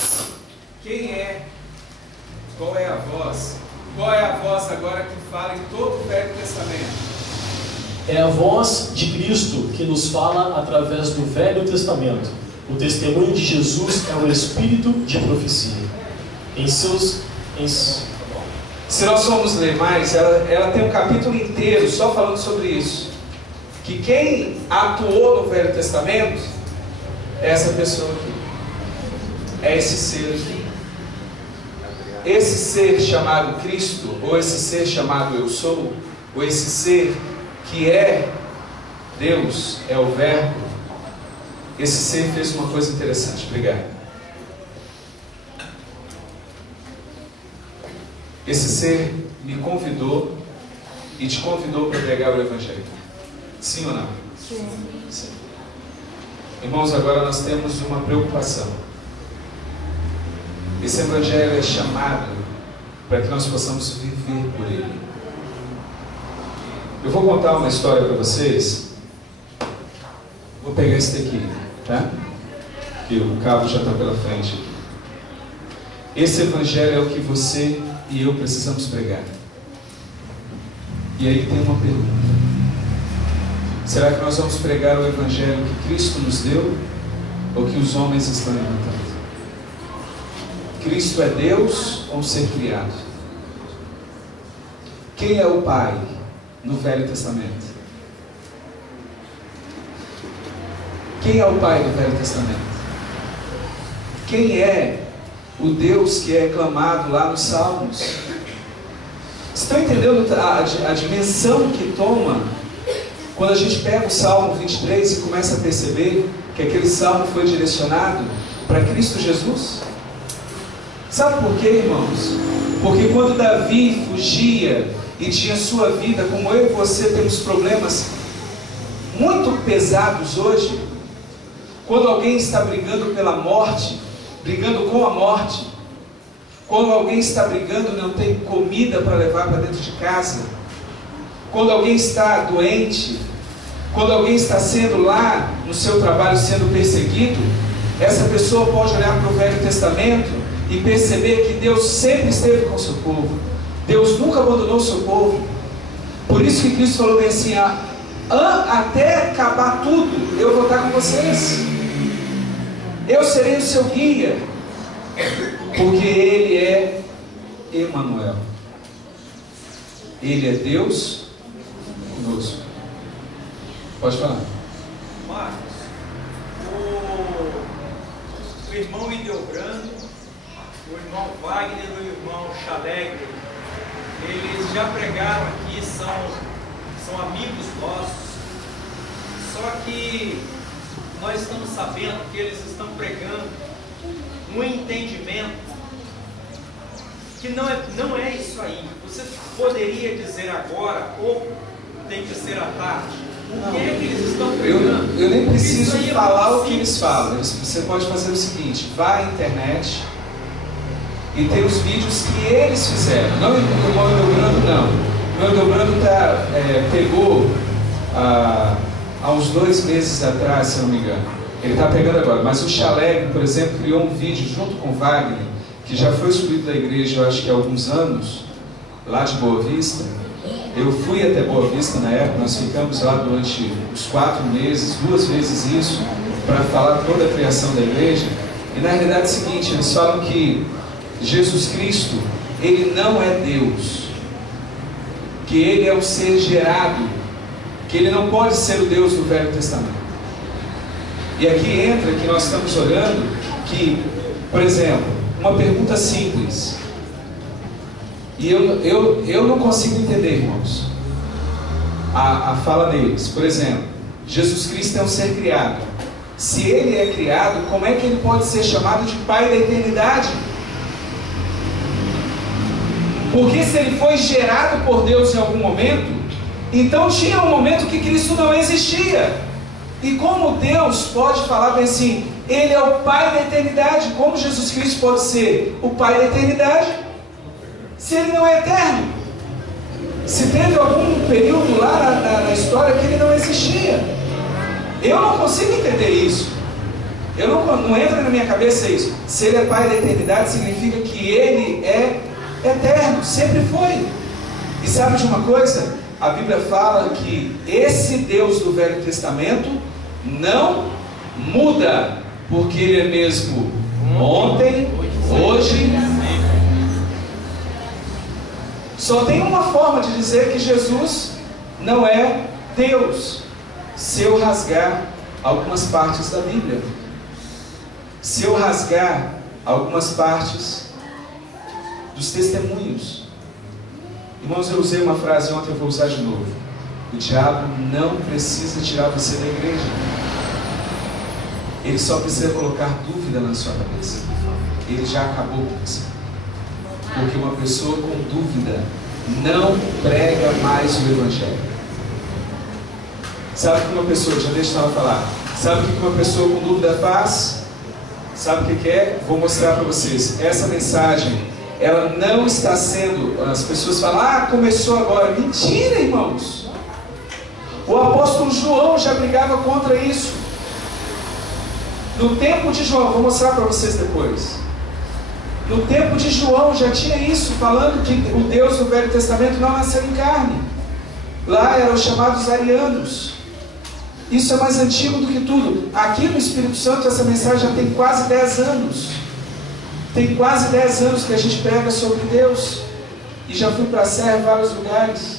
Qual é a voz Qual é a voz agora que fala em todo o Velho Testamento? É a voz de Cristo que nos fala através do Velho Testamento. O testemunho de Jesus é o espírito de profecia. Se nós formos ler mais, ela tem um capítulo inteiro só falando sobre isso. Que quem atuou no Velho Testamento é essa pessoa aqui. É esse ser aqui. Esse ser chamado Cristo, ou esse ser chamado Eu Sou, ou esse ser que é Deus, é o Verbo. Esse ser fez uma coisa interessante. Obrigado. Esse ser me convidou e te convidou para pregar o Evangelho. Sim ou não? Sim. Sim. Irmãos, agora nós temos uma preocupação. Esse Evangelho é chamado para que nós possamos viver por ele. Eu vou contar uma história para vocês. Vou pegar esse daqui, tá? Que o cabo já está pela frente aqui. Esse Evangelho é o que você e eu precisamos pregar. E aí tem uma pergunta: será que nós vamos pregar o Evangelho que Cristo nos deu, ou que os homens estão inventando? Cristo é Deus ou um ser criado? Quem é o Pai no Velho Testamento? Quem é o Pai do Velho Testamento? Quem é o Deus que é clamado lá nos Salmos? Estão entendendo a dimensão que toma quando a gente pega o Salmo 23 e começa a perceber que aquele salmo foi direcionado para Cristo Jesus? Sabe por quê, irmãos? Porque quando Davi fugia e tinha sua vida, como eu e você temos problemas muito pesados hoje, quando alguém está brigando pela morte, brigando com a morte, quando alguém está brigando e não tem comida para levar para dentro de casa, quando alguém está doente, quando alguém está sendo lá no seu trabalho sendo perseguido, essa pessoa pode olhar para o Velho Testamento e perceber que Deus sempre esteve com o seu povo. Deus nunca abandonou o seu povo. Por isso que Cristo falou bem assim: até acabar tudo, eu vou estar com vocês. Eu serei o seu guia, porque Ele é Emanuel. Ele é Deus conosco. Pode falar. Marcos, o irmão Ideobrando, o irmão Wagner e o irmão Chalegre, eles já pregaram aqui, são amigos nossos, só que nós estamos sabendo que eles estão pregando um entendimento que não é isso aí. Você poderia dizer agora, ou tem que ser à tarde, o que é que eles estão pregando? Eu nem preciso falar o que eles falam. Você pode fazer o seguinte: vá à internet e tem os vídeos que eles fizeram. Não o irmão Ideobrando, não. O irmão Ideobrando pegou há uns 2 meses atrás, se não me engano. Ele está pegando agora. Mas o Chalegre, por exemplo, criou um vídeo junto com o Wagner, que já foi subido da igreja, eu acho que há alguns anos, lá de Boa Vista. Eu fui até Boa Vista na época, nós ficamos lá durante uns 4 meses, 2 vezes isso, para falar toda a criação da igreja. E na realidade é o seguinte: eles falam que Jesus Cristo, Ele não é Deus, que Ele é um ser gerado, que Ele não pode ser o Deus do Velho Testamento. E aqui entra que nós estamos olhando que, por exemplo, uma pergunta simples, e eu não consigo entender, irmãos, a fala deles. Por exemplo, Jesus Cristo é um ser criado. Se Ele é criado, como é que Ele pode ser chamado de Pai da eternidade? Porque se Ele foi gerado por Deus em algum momento, então tinha um momento que Cristo não existia. E como Deus pode falar bem assim, Ele é o Pai da eternidade? Como Jesus Cristo pode ser o Pai da eternidade, se Ele não é eterno? Se teve algum período lá na história que Ele não existia. Eu não consigo entender isso. Não entra na minha cabeça isso. Se Ele é Pai da eternidade, significa que Ele é eterno, sempre foi. E sabe de uma coisa? A Bíblia fala que esse Deus do Velho Testamento não muda, porque Ele é mesmo ontem, hoje. Só tem uma forma de dizer que Jesus não é Deus: se eu rasgar algumas partes da Bíblia, se eu rasgar algumas partes dos testemunhos. Irmãos, eu usei uma frase ontem, eu vou usar de novo: o diabo não precisa tirar você da igreja, ele só precisa colocar dúvida na sua cabeça. Ele já acabou com você, porque uma pessoa com dúvida não prega mais o Evangelho. Sabe o que uma pessoa, já deixa eu falar, sabe o que uma pessoa com dúvida faz? Sabe o que é? Vou mostrar para vocês. Essa mensagem, ela não está sendo, as pessoas falam, começou agora. Mentira, irmãos. O apóstolo João já brigava contra isso. No tempo de João, vou mostrar para vocês depois. No tempo de João já tinha isso, falando que o Deus do Velho Testamento não nasceu em carne. Lá eram os chamados arianos. Isso é mais antigo do que tudo. Aqui no Espírito Santo essa mensagem já tem quase 10 anos. Tem quase 10 anos que a gente prega sobre Deus. E já fui para a Serra em vários lugares.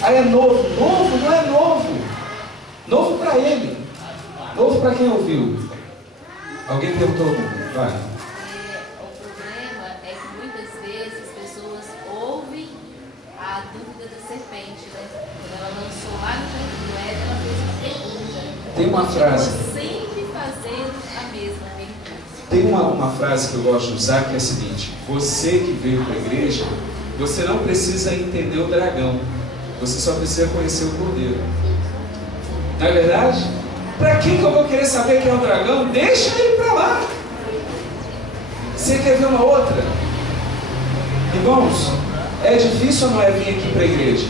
Aí é novo. Novo não é novo. Novo para ele. Novo para quem ouviu. Alguém perguntou? Vai. O problema é que muitas vezes as pessoas ouvem a dúvida da serpente, né? Quando ela lançou lá no canto do Éden, ela fez uma pergunta. Tem uma frase. Sempre fazendo a mesma pergunta. Tem uma frase que eu gosto de usar, que é a seguinte: você que veio para a igreja, você não precisa entender o dragão, você só precisa conhecer o cordeiro. Não é verdade? Para que eu vou querer saber quem é o dragão? Deixa ele para lá. Você quer ver uma outra? Irmãos, é difícil ou não é vir aqui para a igreja?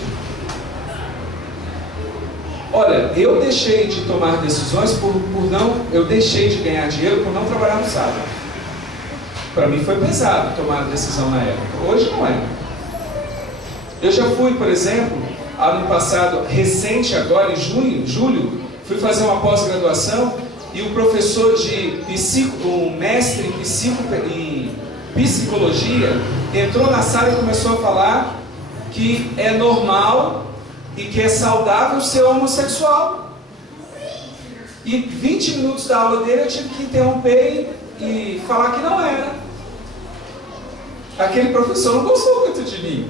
Olha, eu deixei de tomar decisões eu deixei de ganhar dinheiro por não trabalhar no sábado. Para mim foi pesado tomar a decisão na época. Hoje não é. Eu já fui, por exemplo, ano passado, recente agora, em julho, fui fazer uma pós-graduação e o professor o mestre em psicologia entrou na sala e começou a falar que é normal e que é saudável ser homossexual. E 20 minutos da aula dele eu tive que interromper e falar que não era. Aquele professor não gostou muito de mim.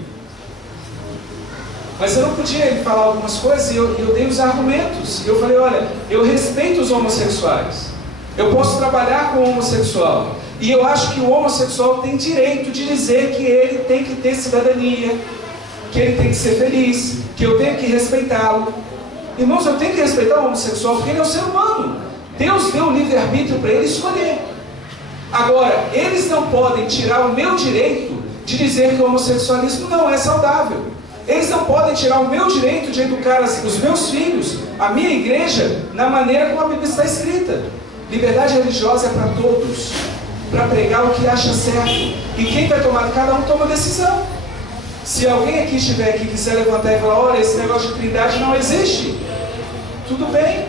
Mas eu não podia ele falar algumas coisas e eu dei os argumentos. Eu falei, olha, eu respeito os homossexuais. Eu posso trabalhar com o homossexual. E eu acho que o homossexual tem direito de dizer que ele tem que ter cidadania, que ele tem que ser feliz, que eu tenho que respeitá-lo. Irmãos, eu tenho que respeitar o homossexual porque ele é um ser humano. Deus deu o livre-arbítrio para ele escolher. Agora, eles não podem tirar o meu direito de dizer que o homossexualismo não é saudável. Eles não podem tirar o meu direito de educar os meus filhos, a minha igreja, na maneira como a Bíblia está escrita. Liberdade religiosa é para todos, para pregar o que acha certo. E quem vai tomar, cada um toma decisão. Se alguém aqui estiver aqui e quiser levantar e falar, olha, esse negócio de trindade não existe, tudo bem,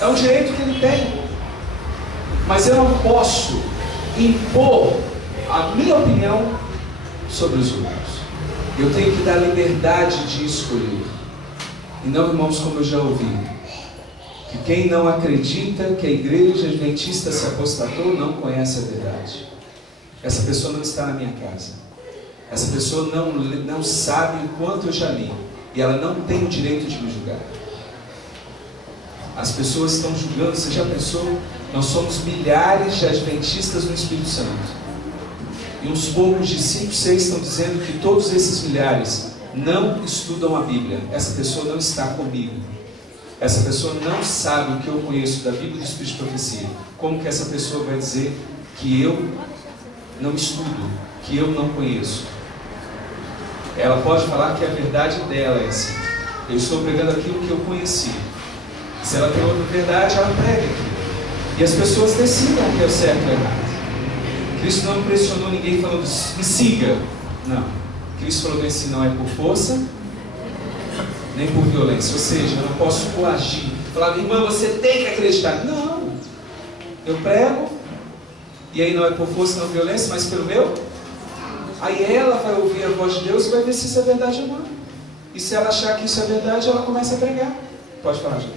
é um direito que ele tem. Mas eu não posso impor a minha opinião sobre os outros. Eu tenho que dar liberdade de escolher. E não, irmãos, como eu já ouvi, que quem não acredita que a igreja adventista se apostatou não conhece a verdade. Essa pessoa não está na minha casa. Essa pessoa não sabe o quanto eu já li. E ela não tem o direito de me julgar. As pessoas estão julgando. Você já pensou? Nós somos milhares de adventistas no Espírito Santo. E uns poucos de 5, 6 estão dizendo que todos esses milhares não estudam a Bíblia. Essa pessoa não está comigo. Essa pessoa não sabe o que eu conheço da Bíblia e do Espírito de Profecia. Como que essa pessoa vai dizer que eu não estudo, que eu não conheço? Ela pode falar que a verdade dela é assim. Eu estou pregando aquilo que eu conheci. Se ela tem outra verdade, ela prega aquilo. E as pessoas decidam o que é o certo e o errado. Cristo não pressionou ninguém falando, me siga. Não. Cristo falou que esse não é por força, nem por violência. Ou seja, eu não posso coagir. Falar, irmã, você tem que acreditar. Não. Eu prego, e aí não é por força, não violência, mas pelo meu. Aí ela vai ouvir a voz de Deus e vai ver se isso é verdade ou não. E se ela achar que isso é verdade, ela começa a pregar. Pode falar, João.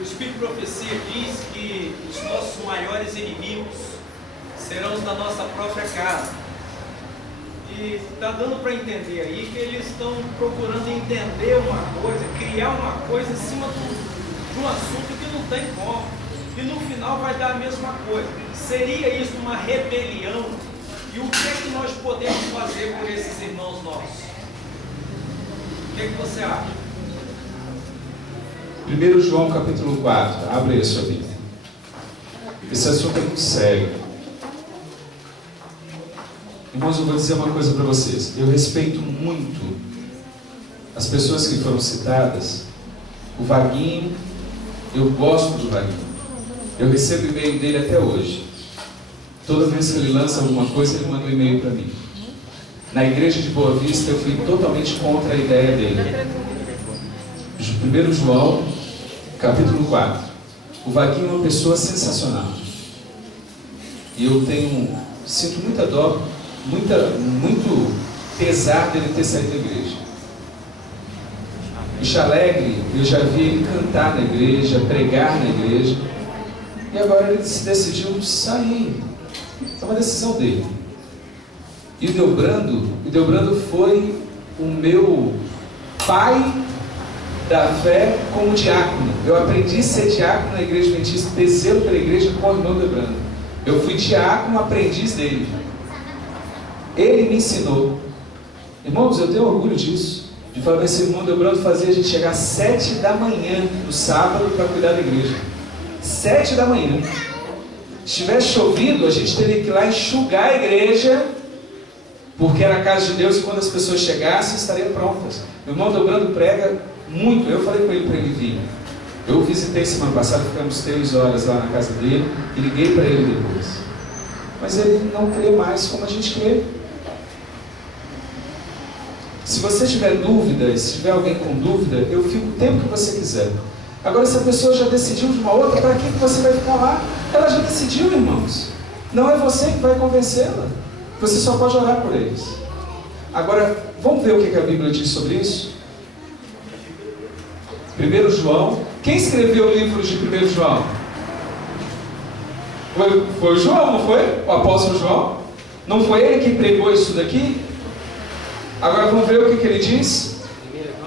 O Espírito de Profecia diz que os nossos maiores inimigos serão os da nossa própria casa. E está dando para entender aí que eles estão procurando entender uma coisa, criar uma coisa em cima de um assunto que não tem como. E no final vai dar a mesma coisa. Seria isso uma rebelião? E o que é que nós podemos fazer por esses irmãos nossos? O que é que você acha? 1 João capítulo 4, abre aí a sua Bíblia. Esse assunto é muito sério. Irmãos, eu vou dizer uma coisa para vocês. Eu respeito muito as pessoas que foram citadas. O Vaguinho, eu gosto do Vaguinho. Eu recebo e-mail dele até hoje. Toda vez que ele lança alguma coisa, ele manda um e-mail para mim. Na igreja de Boa Vista, eu fui totalmente contra a ideia dele. 1 João, capítulo 4. O Vaguinho é uma pessoa sensacional. E eu sinto muita dó, muito pesar dele ter saído da igreja. O Chalegre, eu já vi ele cantar na igreja, pregar na igreja. E agora ele se decidiu sair. É uma decisão dele. E o Delbrando foi o meu pai da fé como diácono. Eu aprendi a ser diácono na igreja adventista, ter zelo pela igreja com o irmão Delbrando. Eu fui diácono, aprendiz dele. Ele me ensinou. Irmãos, eu tenho orgulho disso. De falar que esse irmão Delbrando fazia a gente chegar às 7 da manhã no sábado para cuidar da igreja. 7 da manhã. Se tivesse chovido, a gente teria que ir lá enxugar a igreja, porque era a casa de Deus e quando as pessoas chegassem, estariam prontas. Meu irmão Delbrando prega muito. Eu falei com ele para ele vir. Eu visitei semana passada, ficamos 3 horas lá na casa dele e liguei para ele depois. Mas ele não crê mais como a gente crê. Se você tiver dúvidas, se tiver alguém com dúvida, eu fico o tempo que você quiser. Agora, se a pessoa já decidiu de uma outra, para que você vai ficar lá? Ela já decidiu, irmãos. Não é você que vai convencê-la. Você só pode orar por eles. Agora, vamos ver o que a Bíblia diz sobre isso? 1 João. Quem escreveu o livro de 1 João? Foi o João, não foi? O apóstolo João? Não foi ele que pregou isso daqui? Agora vamos ver o que ele diz?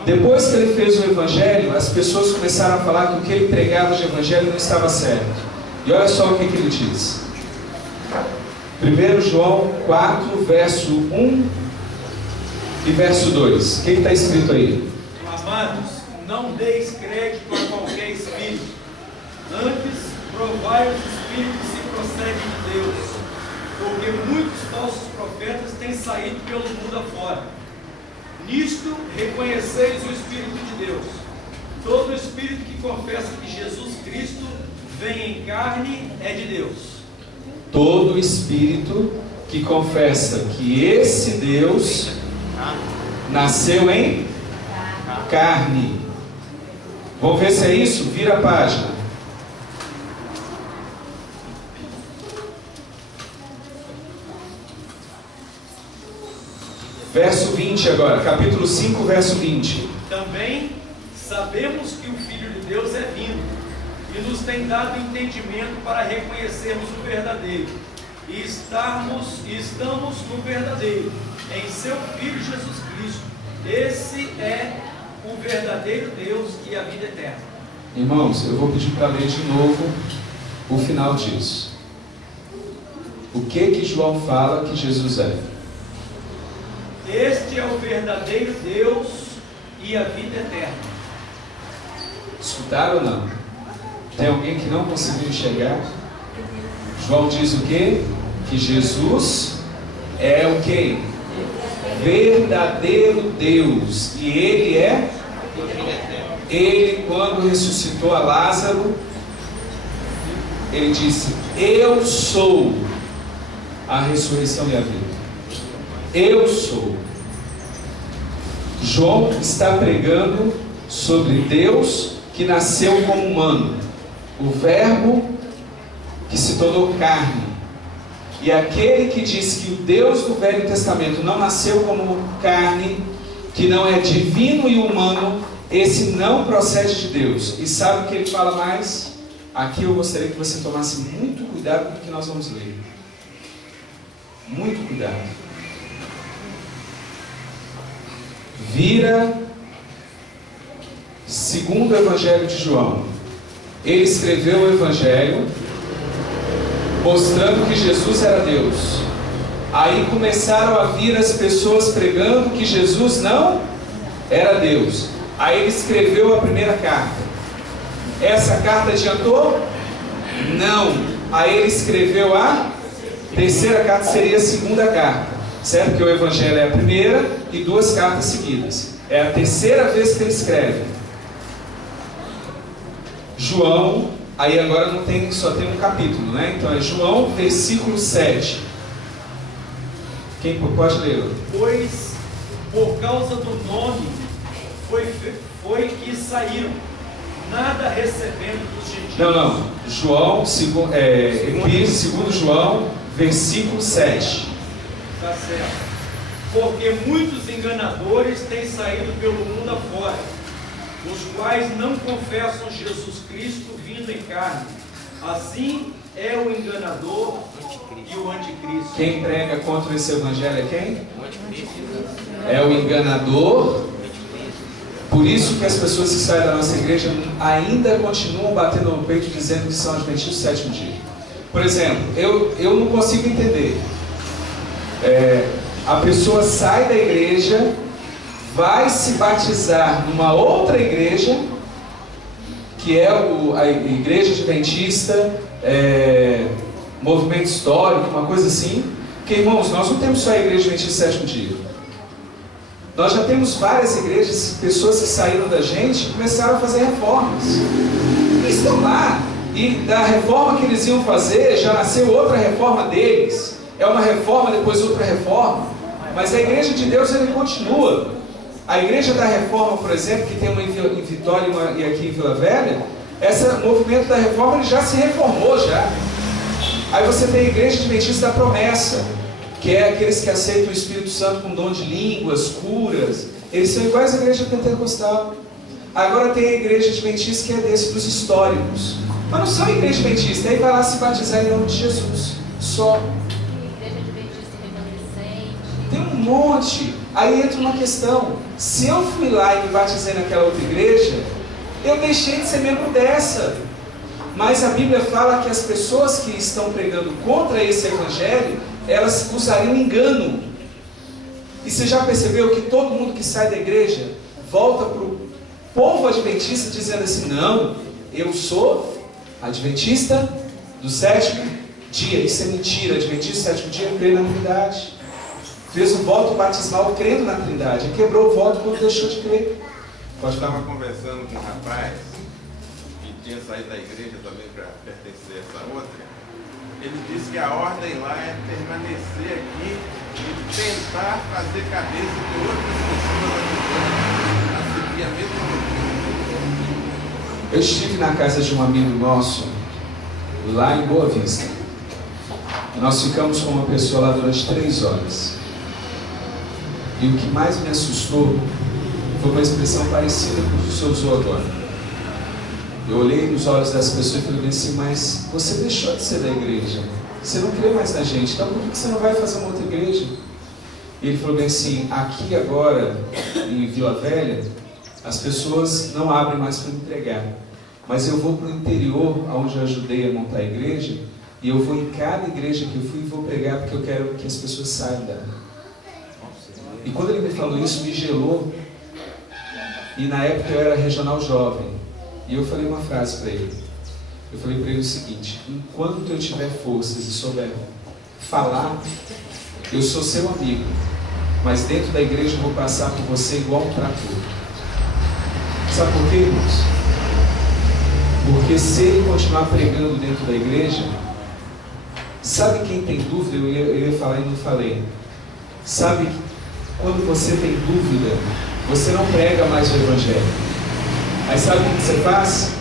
Depois que ele fez o evangelho, as pessoas começaram a falar que o que ele pregava de evangelho não estava certo. E olha só o que ele diz. 1 João 4, verso 1 e verso 2. O que está escrito aí? Amados, não deis crédito a qualquer espírito. Antes, provai os espíritos se procedem de Deus. Porque muitos falsos profetas têm saído pelo mundo afora. Nisto reconheceis o Espírito de Deus. Todo espírito que confessa que Jesus Cristo vem em carne é de Deus. Todo espírito que confessa que esse Deus nasceu em carne. Vamos ver se é isso? Vira a página. Verso 20 agora, capítulo 5, verso 20. Também sabemos que o Filho de Deus é vindo e nos tem dado entendimento para reconhecermos o verdadeiro. E estamos no verdadeiro, em seu Filho Jesus Cristo. Esse é o verdadeiro Deus e a vida eterna. Irmãos, eu vou pedir para ler de novo o final disso. O que João fala que Jesus é? Este é o verdadeiro Deus e a vida eterna. Escutaram ou não? Tem alguém que não conseguiu enxergar? João diz o quê? Que Jesus é o quê? Verdadeiro Deus. E Ele é? Ele, quando ressuscitou a Lázaro, Ele disse: eu sou a ressurreição e a vida. Eu sou. João está pregando sobre Deus que nasceu como humano, o Verbo que se tornou carne. E aquele que diz que o Deus do Velho Testamento não nasceu como carne, que não é divino e humano, esse não procede de Deus. E sabe o que ele fala mais? Aqui eu gostaria que você tomasse muito cuidado com o que nós vamos ler. Muito cuidado. Vira segundo o Evangelho de João. Ele escreveu o Evangelho mostrando que Jesus era Deus. Aí começaram a vir as pessoas pregando que Jesus não era Deus. Aí ele escreveu a primeira carta. Essa carta adiantou? Não. Aí ele escreveu a terceira carta, seria a segunda carta, certo? Que o Evangelho é a primeira e 2 cartas seguidas. É a terceira vez que ele escreve. João, aí agora não tem, só tem um capítulo, né? Então é João, versículo 7. Quem pode ler? Pois por causa do nome foi que saíram, nada recebendo dos gentios. Não. João, segundo João, versículo 7. Está certo. Porque muitos enganadores têm saído pelo mundo afora, os quais não confessam Jesus Cristo vindo em carne. Assim é o enganador e o anticristo. Quem prega contra esse evangelho é quem? É o enganador. Por isso que as pessoas que saem da nossa igreja ainda continuam batendo no peito dizendo que são adventistas do sétimo dia. Por exemplo, eu não consigo entender. A pessoa sai da igreja, vai se batizar numa outra igreja, que é a igreja adventista, movimento histórico, uma coisa assim. Porque, irmãos, nós não temos só a igreja adventista do sétimo dia. Nós já temos várias igrejas, pessoas que saíram da gente e começaram a fazer reformas. E estão lá. E da reforma que eles iam fazer, já nasceu outra reforma deles. É uma reforma, depois outra reforma. Mas a igreja de Deus, ele continua. A igreja da reforma, por exemplo, que tem uma em Vitória e aqui em Vila Velha, esse movimento da reforma ele já se reformou já. Aí você tem a igreja adventista da promessa, que é aqueles que aceitam o Espírito Santo com dom de línguas, curas. Eles são iguais à igreja pentecostal. Agora tem a igreja adventista que é desse dos históricos. Mas não são igreja adventista, aí vai lá se batizar em nome de Jesus. Só. Igreja adventista remanescente. Tem um monte. Aí entra uma questão. Se eu fui lá e me batizei naquela outra igreja, eu deixei de ser membro dessa. Mas a Bíblia fala que as pessoas que estão pregando contra esse evangelho, elas usariam engano. E você já percebeu que todo mundo que sai da igreja volta para o povo adventista dizendo assim: não, eu sou adventista do sétimo dia. Isso é mentira. Adventista do sétimo dia crê na Trindade. Fez um voto batismal crendo na Trindade. Quebrou o voto quando deixou de crer. Eu estava conversando com um rapaz que tinha saído da igreja também para pertencer a essa outra. Ele disse que a ordem lá é permanecer aqui e tentar fazer cabeça de outras pessoas a seguir a mesma doutrina. Eu estive na casa de um amigo nosso, lá em Boa Vista. Nós ficamos com uma pessoa lá durante 3 horas. E o que mais me assustou foi uma expressão parecida com o que o senhor usou agora. Eu olhei nos olhos dessa pessoa e falei assim: mas você deixou de ser da igreja, você não crê mais na gente, então por que você não vai fazer uma outra igreja? E ele falou bem assim: aqui agora em Vila Velha as pessoas não abrem mais para me pregar, mas eu vou para o interior onde eu ajudei a montar a igreja, e eu vou em cada igreja que eu fui e vou pregar, porque eu quero que as pessoas saiam dela. E quando ele me falou isso, me gelou. E na época eu era regional jovem. E eu falei uma frase para ele. Eu falei para ele o seguinte: enquanto eu tiver forças e souber falar, eu sou seu amigo, mas dentro da igreja eu vou passar por você igual um trator. Sabe por quê, irmãos? Porque se ele continuar pregando dentro da igreja, sabe quem tem dúvida? Eu ia falar e não falei. Sabe, quando você tem dúvida, você não prega mais o Evangelho. Aí sabe o que você faz?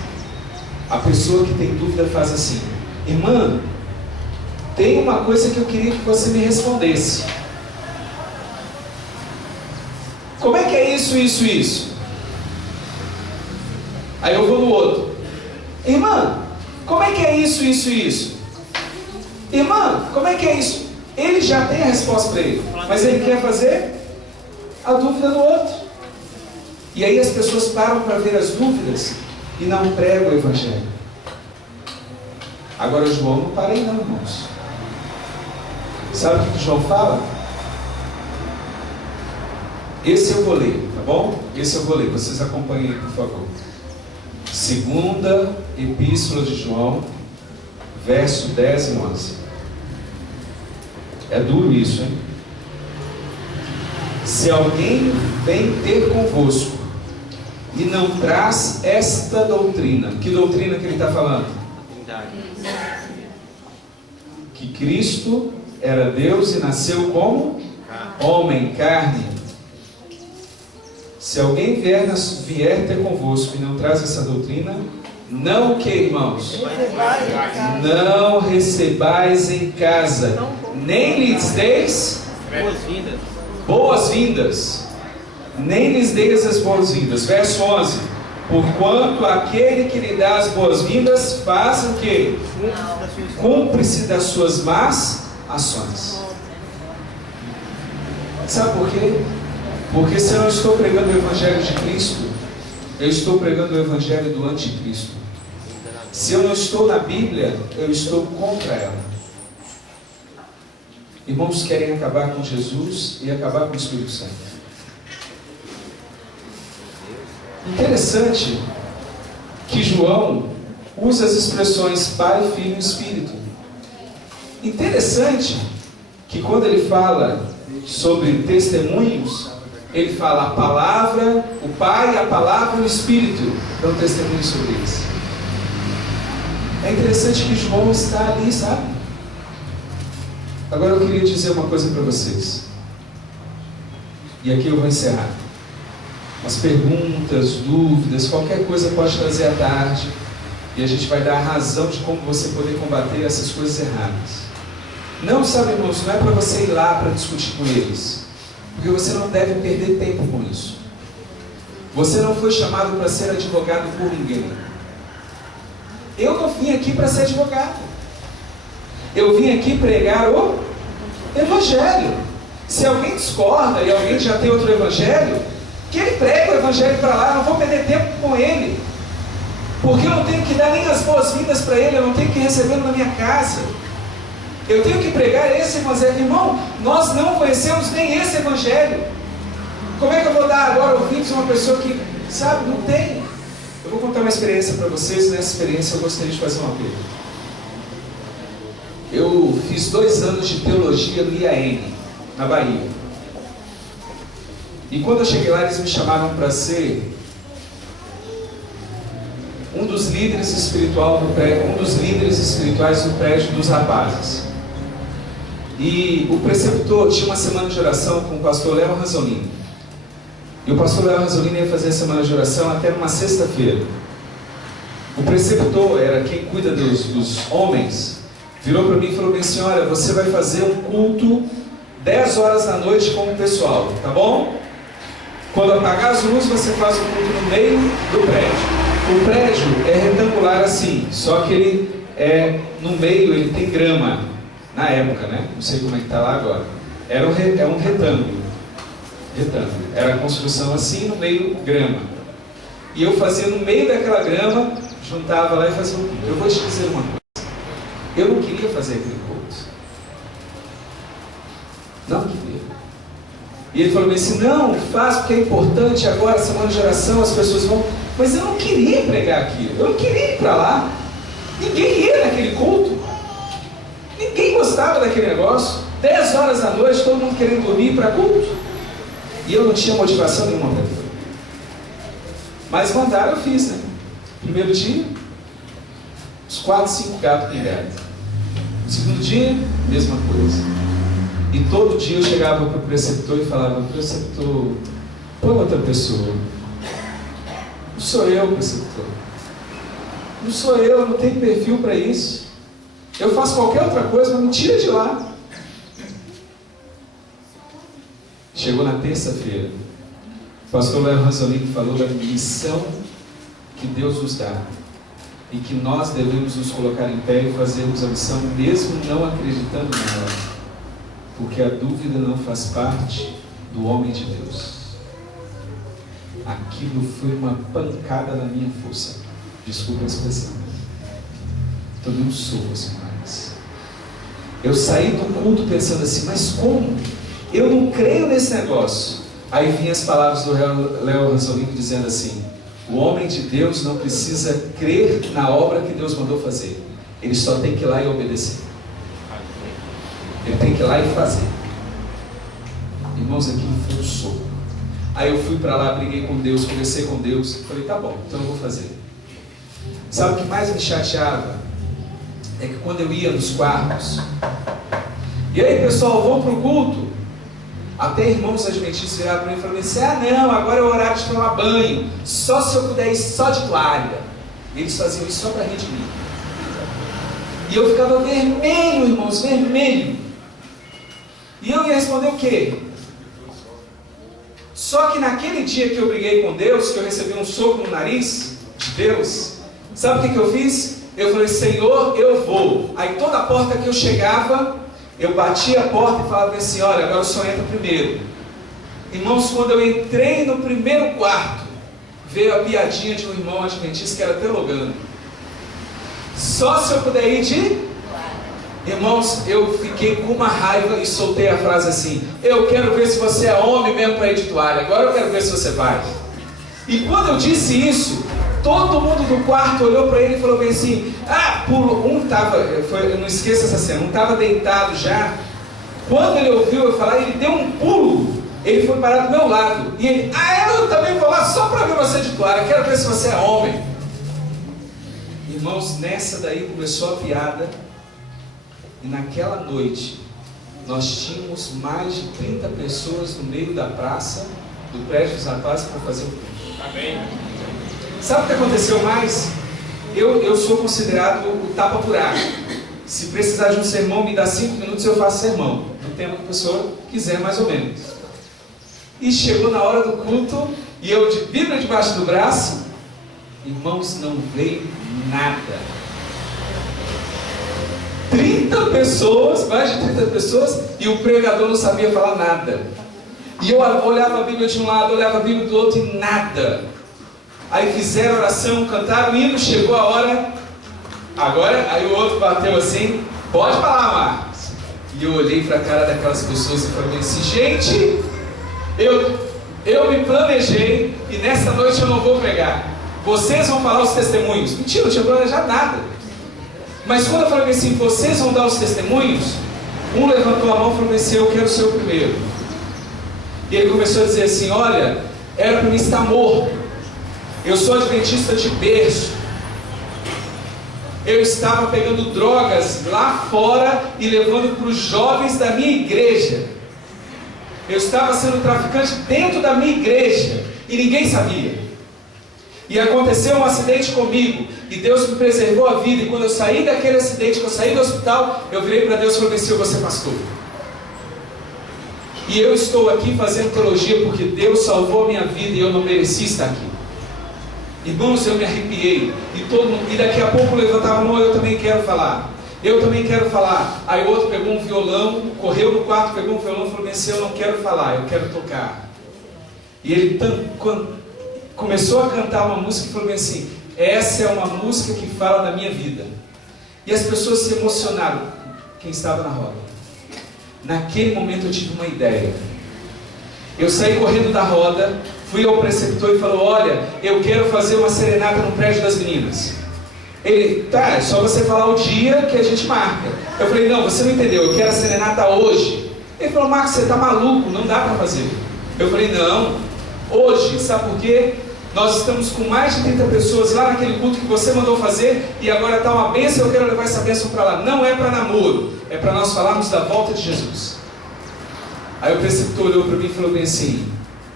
A pessoa que tem dúvida faz assim: irmã, tem uma coisa que eu queria que você me respondesse. Como é que é isso, isso, isso? Aí eu vou no outro: irmã, como é que é isso, isso, isso? Irmã, como é que é isso? Ele já tem a resposta para ele, mas ele quer fazer a dúvida do outro. E aí as pessoas param para ver as dúvidas e não pregam o Evangelho. Agora João não para aí não, irmãos. Sabe o que João fala? Esse eu vou ler, tá bom? Esse eu vou ler, vocês acompanhem aí, por favor. Segunda Epístola de João, verso 10 e 11. É duro isso, hein? Se alguém vem ter convosco e não traz esta doutrina, que doutrina que ele está falando? Que Cristo era Deus e nasceu como homem, carne. Se alguém vier ter convosco e não traz essa doutrina, não o que, irmãos? Não recebais em casa, nem lhes deis Boas-vindas. boas-vindas, nem lhes deis as boas-vindas. Verso 11: porquanto aquele que lhe dá as boas-vindas faz o quê? Cúmplice das suas más ações. Sabe por quê? Porque se eu não estou pregando o Evangelho de Cristo, eu estou pregando o Evangelho do Anticristo. Se eu não estou na Bíblia, eu estou contra ela. Irmãos querem acabar com Jesus e acabar com o Espírito Santo. Interessante que João usa as expressões Pai, Filho e Espírito. Interessante que quando ele fala sobre testemunhos, ele fala a palavra, o Pai, a palavra e o Espírito dão testemunho sobre eles. É interessante que João está ali, sabe? Agora eu queria dizer uma coisa para vocês. E aqui eu vou encerrar. As perguntas, dúvidas, qualquer coisa pode trazer à tarde. E a gente vai dar a razão de como você poder combater essas coisas erradas. Não, sabe, irmãos, não é para você ir lá para discutir com eles. Porque você não deve perder tempo com isso. Você não foi chamado para ser advogado por ninguém. Eu não vim aqui para ser advogado. Eu vim aqui pregar o Evangelho. Se alguém discorda e alguém já tem outro Evangelho, que ele pregue o Evangelho para lá. Eu não vou perder tempo com ele. Porque eu não tenho que dar nem as boas-vindas para ele. Eu não tenho que recebê-lo na minha casa. Eu tenho que pregar esse Evangelho. Irmão, nós não conhecemos nem esse Evangelho. Como é que eu vou dar agora ouvidos a uma pessoa que, sabe, não tem? Eu vou contar uma experiência para vocês. Nessa experiência eu gostaria de fazer uma pergunta. Eu fiz 2 anos de teologia no IAN, na Bahia. E quando eu cheguei lá, eles me chamaram para ser um dos líderes espirituais do prédio dos rapazes. E o preceptor tinha uma semana de oração com o pastor Léo Ranzolini. E o pastor Léo Ranzolini ia fazer a semana de oração até uma sexta-feira. O preceptor, era quem cuida dos homens, virou para mim e falou bem: senhora, você vai fazer um culto 10 horas da noite com o pessoal, tá bom? Quando apagar as luzes, você faz o culto no meio do prédio. O prédio é retangular assim, só que ele é no meio, ele tem grama. Na época, né? Não sei como é que está lá agora. É um retângulo. Era a construção assim, no meio grama. E eu fazia no meio daquela grama, juntava lá e fazia um culto. Eu vou te dizer uma coisa. Eu não queria fazer aquele culto. Não queria. E ele falou assim: não, faz porque é importante agora, semana de oração, as pessoas vão. Mas eu não queria pregar aquilo. Eu não queria ir para lá. Ninguém ia naquele culto. Ninguém gostava daquele negócio. 10 horas da noite, todo mundo querendo dormir para culto. E eu não tinha motivação nenhuma para aquilo. Mas mandaram, eu fiz, né? Primeiro dia, uns 4, 5 gatos pingados. No segundo dia, mesma coisa. E todo dia eu chegava para o preceptor e falava: preceptor, põe outra pessoa. Não sou eu, preceptor. Não sou eu não tenho perfil para isso. Eu faço qualquer outra coisa, mas me tira de lá. Chegou na terça-feira, o pastor Léo Ranzolini falou da missão que Deus nos dá e que nós devemos nos colocar em pé e fazermos a missão mesmo não acreditando nela, porque a dúvida não faz parte do homem de Deus. Aquilo foi uma pancada na minha força, desculpa a expressão. Tomei um soco assim mais. Eu saí do culto pensando assim: mas como? Eu não creio nesse negócio. Aí vinham as palavras do Léo Ranzolini dizendo assim: o homem de Deus não precisa crer na obra que Deus mandou fazer. Ele só tem que ir lá e obedecer. Ele tem que ir lá e fazer. Irmãos, aquilo foi um soco. Aí eu fui para lá, briguei com Deus, conversei com Deus. Falei: tá bom, então eu vou fazer. Sabe o que mais me chateava? É que quando eu ia nos quartos, e aí pessoal, vão para o culto, até irmãos adventistas viraram para mim e falaram assim: ah não, agora é o horário de tomar banho, só se eu puder ir só de toalha. E eles faziam isso só para rir de mim. E eu ficava vermelho, irmãos, vermelho. E eu ia responder o quê? Só que naquele dia que eu briguei com Deus, que eu recebi um soco no nariz de Deus, sabe o que eu fiz? Eu falei: Senhor, eu vou. Aí toda a porta que eu chegava, eu batia a porta e falava assim: olha, agora o senhor entra primeiro. Irmãos, quando eu entrei no primeiro quarto, veio a piadinha de um irmão adventista que era teologano: só se eu puder ir de... Irmãos, eu fiquei com uma raiva e soltei a frase assim: eu quero ver se você é homem mesmo para ir de toalha, agora eu quero ver se você vai. E quando eu disse isso, todo mundo do quarto olhou para ele e falou bem assim: ah, pulo. Um estava, eu não esqueço essa cena, um estava deitado já. Quando ele ouviu eu falar, ele deu um pulo, ele foi parar do meu lado. E ele: ah, eu também vou lá só para ver você de toalha, quero ver se você é homem. Irmãos, nessa daí começou a piada. E naquela noite, nós tínhamos mais de 30 pessoas no meio da praça do Prédio dos Rapazes para fazer o culto. Amém. Sabe o que aconteceu mais? Eu sou considerado o tapa-buraco. Se precisar de um sermão, me dá 5 minutos e eu faço sermão. No tempo que a pessoa quiser, mais ou menos. E chegou na hora do culto, e eu de Bíblia debaixo do braço, irmãos, não veio nada. 30 pessoas, mais de 30 pessoas, e o pregador não sabia falar nada. E eu olhava a Bíblia de um lado, olhava a Bíblia do outro e nada. Aí fizeram oração, cantaram o hino, chegou a hora. Agora, aí o outro bateu assim: pode falar, Marcos. E eu olhei para a cara daquelas pessoas e falei assim: gente, eu me planejei e nessa noite eu não vou pregar. Vocês vão falar os testemunhos. Mentira, não tinha planejado nada. Mas quando eu falei assim: vocês vão dar os testemunhos, um levantou a mão e falou assim: eu quero ser o primeiro. E ele começou a dizer assim: olha, era para mim estar morto. Eu sou adventista de berço. Eu estava pegando drogas lá fora e levando para os jovens da minha igreja. Eu estava sendo traficante dentro da minha igreja e ninguém sabia. E aconteceu um acidente comigo e Deus me preservou a vida. E quando eu saí daquele acidente, que eu saí do hospital, eu virei para Deus e falei assim: eu vou ser pastor. E eu estou aqui fazendo teologia porque Deus salvou a minha vida e eu não mereci estar aqui. Irmãos, eu me arrepiei. E daqui a pouco levantava a mão: eu também quero falar. Eu também quero falar. Aí o outro pegou um violão, correu no quarto, pegou um violão e falou assim: eu não quero falar, eu quero tocar. E ele começou a cantar uma música e falou assim: essa é uma música que fala da minha vida. E as pessoas se emocionaram, quem estava na roda. Naquele momento eu tive uma ideia. Eu saí correndo da roda, fui ao preceptor e falou: olha, eu quero fazer uma serenata no prédio das meninas. Ele: tá, é só você falar o dia que a gente marca. Eu falei: não, você não entendeu, eu quero a serenata hoje. Ele falou: Marcos, você está maluco, não dá para fazer. Eu falei: não, hoje, sabe por quê? Nós estamos com mais de 30 pessoas lá naquele culto que você mandou fazer e agora está uma bênção, eu quero levar essa bênção para lá. Não é para namoro, é para nós falarmos da volta de Jesus. Aí o preceptor olhou para mim e falou bem assim,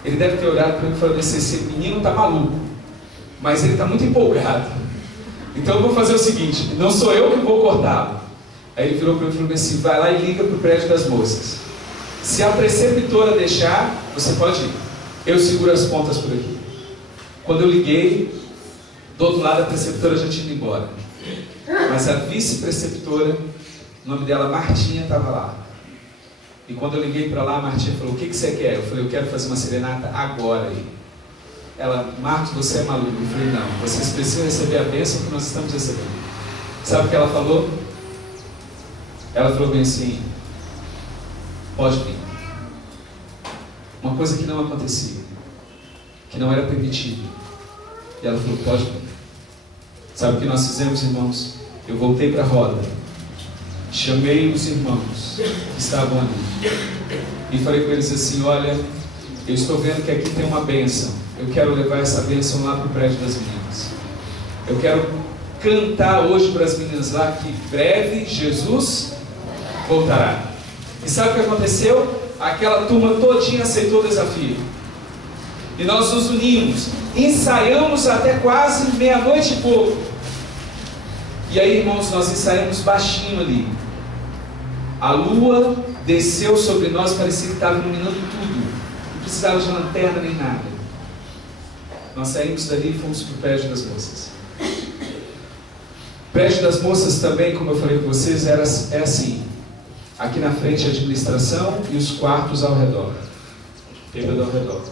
ele deve ter olhado para mim e falou assim, esse menino está maluco, mas ele está muito empolgado. Então eu vou fazer o seguinte, não sou eu que vou cortá-lo. Aí ele virou para mim e falou assim, vai lá e liga para o prédio das moças. Se a preceptora deixar, você pode ir. Eu seguro as pontas por aqui. Quando eu liguei, do outro lado a preceptora já tinha ido embora. Mas a vice-preceptora, o nome dela Martinha, estava lá. E quando eu liguei para lá, a Martinha falou, o que você quer? Eu falei, eu quero fazer uma serenata agora. Ela, Marcos, você é maluco. Eu falei, não, vocês precisam receber a bênção que nós estamos recebendo. Sabe o que ela falou? Ela falou bem assim, pode vir. Uma coisa que não acontecia, que não era permitido. E ela falou, pode vir. Sabe o que nós fizemos, irmãos? Eu voltei para a roda, chamei os irmãos que estavam ali e falei com eles assim, olha, eu estou vendo que aqui tem uma bênção. Eu quero levar essa bênção lá para o prédio das meninas. Eu quero cantar hoje para as meninas lá que breve Jesus voltará. E sabe o que aconteceu? Aquela turma todinha aceitou o desafio. E nós nos unimos, ensaiamos até quase meia-noite e pouco. E aí, irmãos, nós ensaiamos baixinho ali. A lua desceu sobre nós, parecia que estava iluminando tudo. Não precisava de lanterna nem nada. Nós saímos dali e fomos para o prédio das moças. O prédio das moças também, como eu falei com vocês, é assim. Aqui na frente a administração e os quartos ao redor. Bêbado ao redor.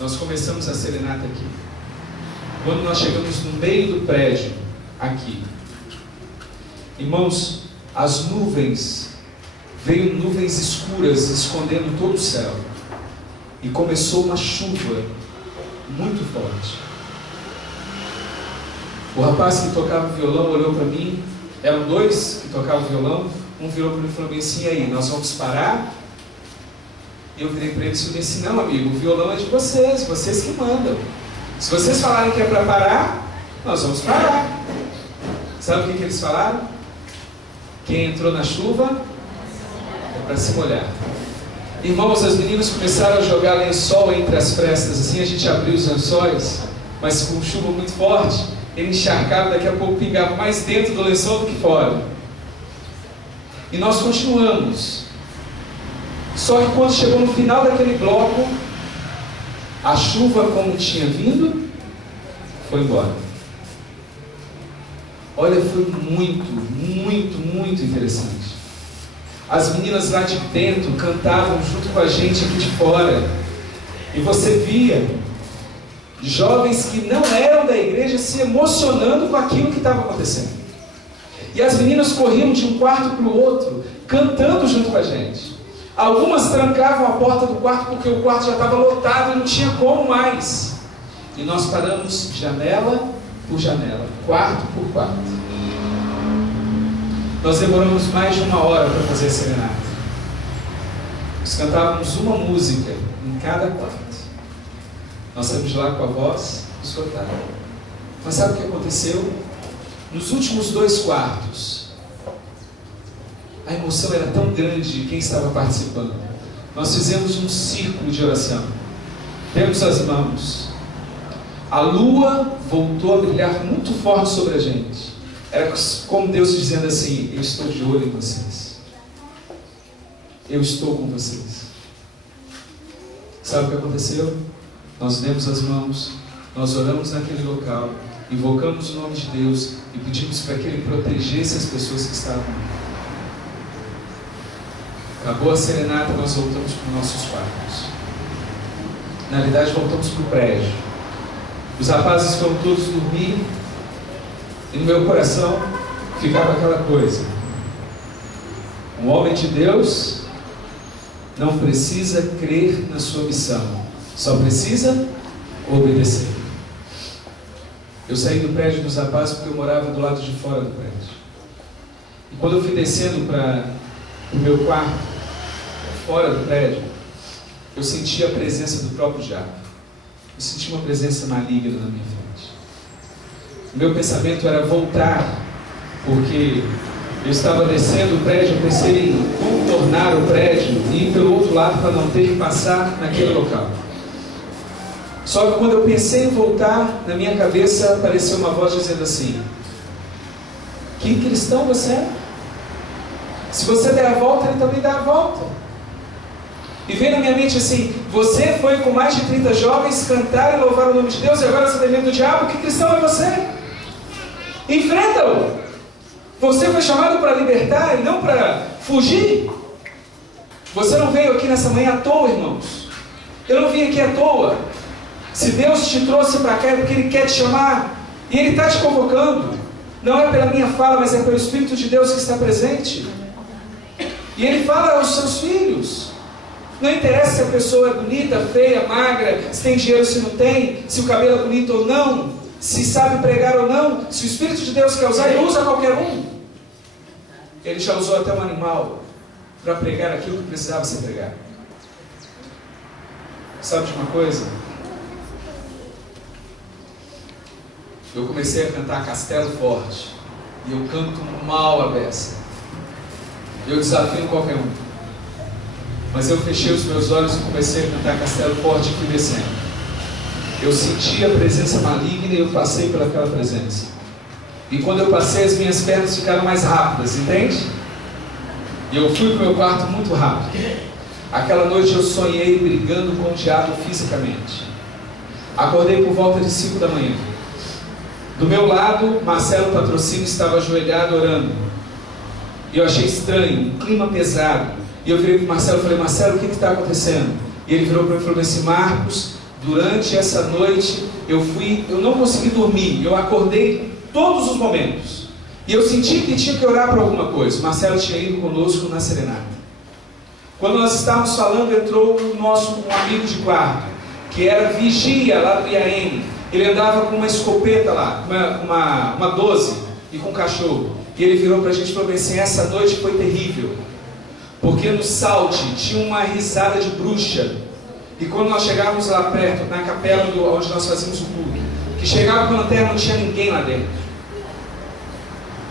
Nós começamos a serenata aqui. Quando nós chegamos no meio do prédio, aqui, irmãos, as nuvens, veio nuvens escuras escondendo todo o céu. E começou uma chuva muito forte. O rapaz que tocava violão olhou para mim, eram dois que tocavam violão, um virou para mim e falou assim, e aí, nós vamos parar? E eu virei para ele e disse assim, não amigo, o violão é de vocês, vocês que mandam. Se vocês falarem que é para parar, nós vamos parar. Sabe o que eles falaram? Quem entrou na chuva é para se molhar. Irmãos, as meninas começaram a jogar lençol entre as frestas, assim a gente abriu os lençóis, mas com chuva muito forte, ele encharcava, daqui a pouco pingava mais dentro do lençol do que fora. E nós continuamos. Só que quando chegou no final daquele bloco, a chuva, como tinha vindo, foi embora. Olha, foi muito interessante. As meninas lá de dentro cantavam junto com a gente aqui de fora. E você via jovens que não eram da igreja se emocionando com aquilo que estava acontecendo. E as meninas corriam de um quarto para o outro, cantando junto com a gente. Algumas trancavam a porta do quarto porque o quarto já estava lotado e não tinha como mais. E nós paramos janela por janela, quarto por quarto. Nós demoramos mais de 1 hora para fazer a serenata. Nós cantávamos uma música em cada quarto. Nós saímos lá com a voz esgotada. Mas sabe o que aconteceu? Nos últimos 2 quartos, a emoção era tão grande de quem estava participando. Nós fizemos um círculo de oração. Demos as mãos. A lua voltou a brilhar muito forte sobre a gente. Era como Deus dizendo assim, eu estou de olho em vocês. Eu estou com vocês. Sabe o que aconteceu? Nós demos as mãos, nós oramos naquele local, invocamos o nome de Deus e pedimos para que Ele protegesse as pessoas que estavam ali. Acabou a serenata, nós voltamos para os nossos quartos. Na realidade, voltamos para o prédio. Os rapazes foram todos dormir e no meu coração ficava aquela coisa. Um homem de Deus não precisa crer na sua missão, só precisa obedecer. Eu saí do prédio dos rapazes porque eu morava do lado de fora do prédio. E quando eu fui descendo para o meu quarto, fora do prédio, eu senti a presença do próprio diabo. Eu senti uma presença maligna na minha frente. O meu pensamento era voltar, porque Eu estava descendo o prédio, eu pensei em contornar o prédio e ir pelo outro lado para não ter que passar naquele local. Só que quando eu pensei em voltar, na minha cabeça apareceu uma voz dizendo assim: que cristão você é? Se você der a volta, ele também dá a volta. E veio na minha mente assim: você foi com mais de 30 jovens cantar e louvar o nome de Deus e agora você tem medo do diabo? Que cristão é você? Enfrenta-o! Você foi chamado para libertar e não para fugir. Você não veio aqui nessa manhã à toa, irmãos. Eu não vim aqui à toa. Se Deus te trouxe para cá é porque Ele quer te chamar. E Ele está te convocando. Não é pela minha fala, mas é pelo Espírito de Deus que está presente. E Ele fala aos seus filhos. Não interessa se a pessoa é bonita, feia, magra, se tem dinheiro, se não tem, se o cabelo é bonito ou não, se sabe pregar ou não. Se o Espírito de Deus quer usar, Ele usa qualquer um. Ele já usou até um animal para pregar aquilo que precisava ser pregado. Sabe de uma coisa? Eu comecei a cantar Castelo Forte. E eu canto mal a beça. Eu desafio qualquer um. Mas eu fechei os meus olhos e comecei a cantar Castelo Forte e fui descendo. Eu senti a presença maligna e eu passei pelaquela presença. E quando eu passei, as minhas pernas ficaram mais rápidas, entende? E eu fui para o meu quarto muito rápido. Aquela noite eu sonhei brigando com o diabo fisicamente. Acordei por volta de 5 da manhã. Do meu lado, Marcelo Patrocínio estava ajoelhado orando. E eu achei estranho, um clima pesado. E eu virei para o Marcelo e falei: Marcelo, o que está acontecendo? E ele virou para mim e falou assim: Marcos, durante essa noite eu não consegui dormir. Eu acordei todos os momentos. E eu senti que tinha que orar para alguma coisa. O Marcelo tinha ido conosco na serenata. Quando nós estávamos falando, entrou um amigo de quarto, que era vigia lá do IAM. Ele andava com uma escopeta lá, uma 12, e com um cachorro. E ele virou para a gente e falou assim: essa noite foi terrível, porque no Salte tinha uma risada de bruxa. E quando nós chegávamos lá perto, na capela onde nós fazíamos o culto, que chegava com a lanterna, não tinha ninguém lá dentro.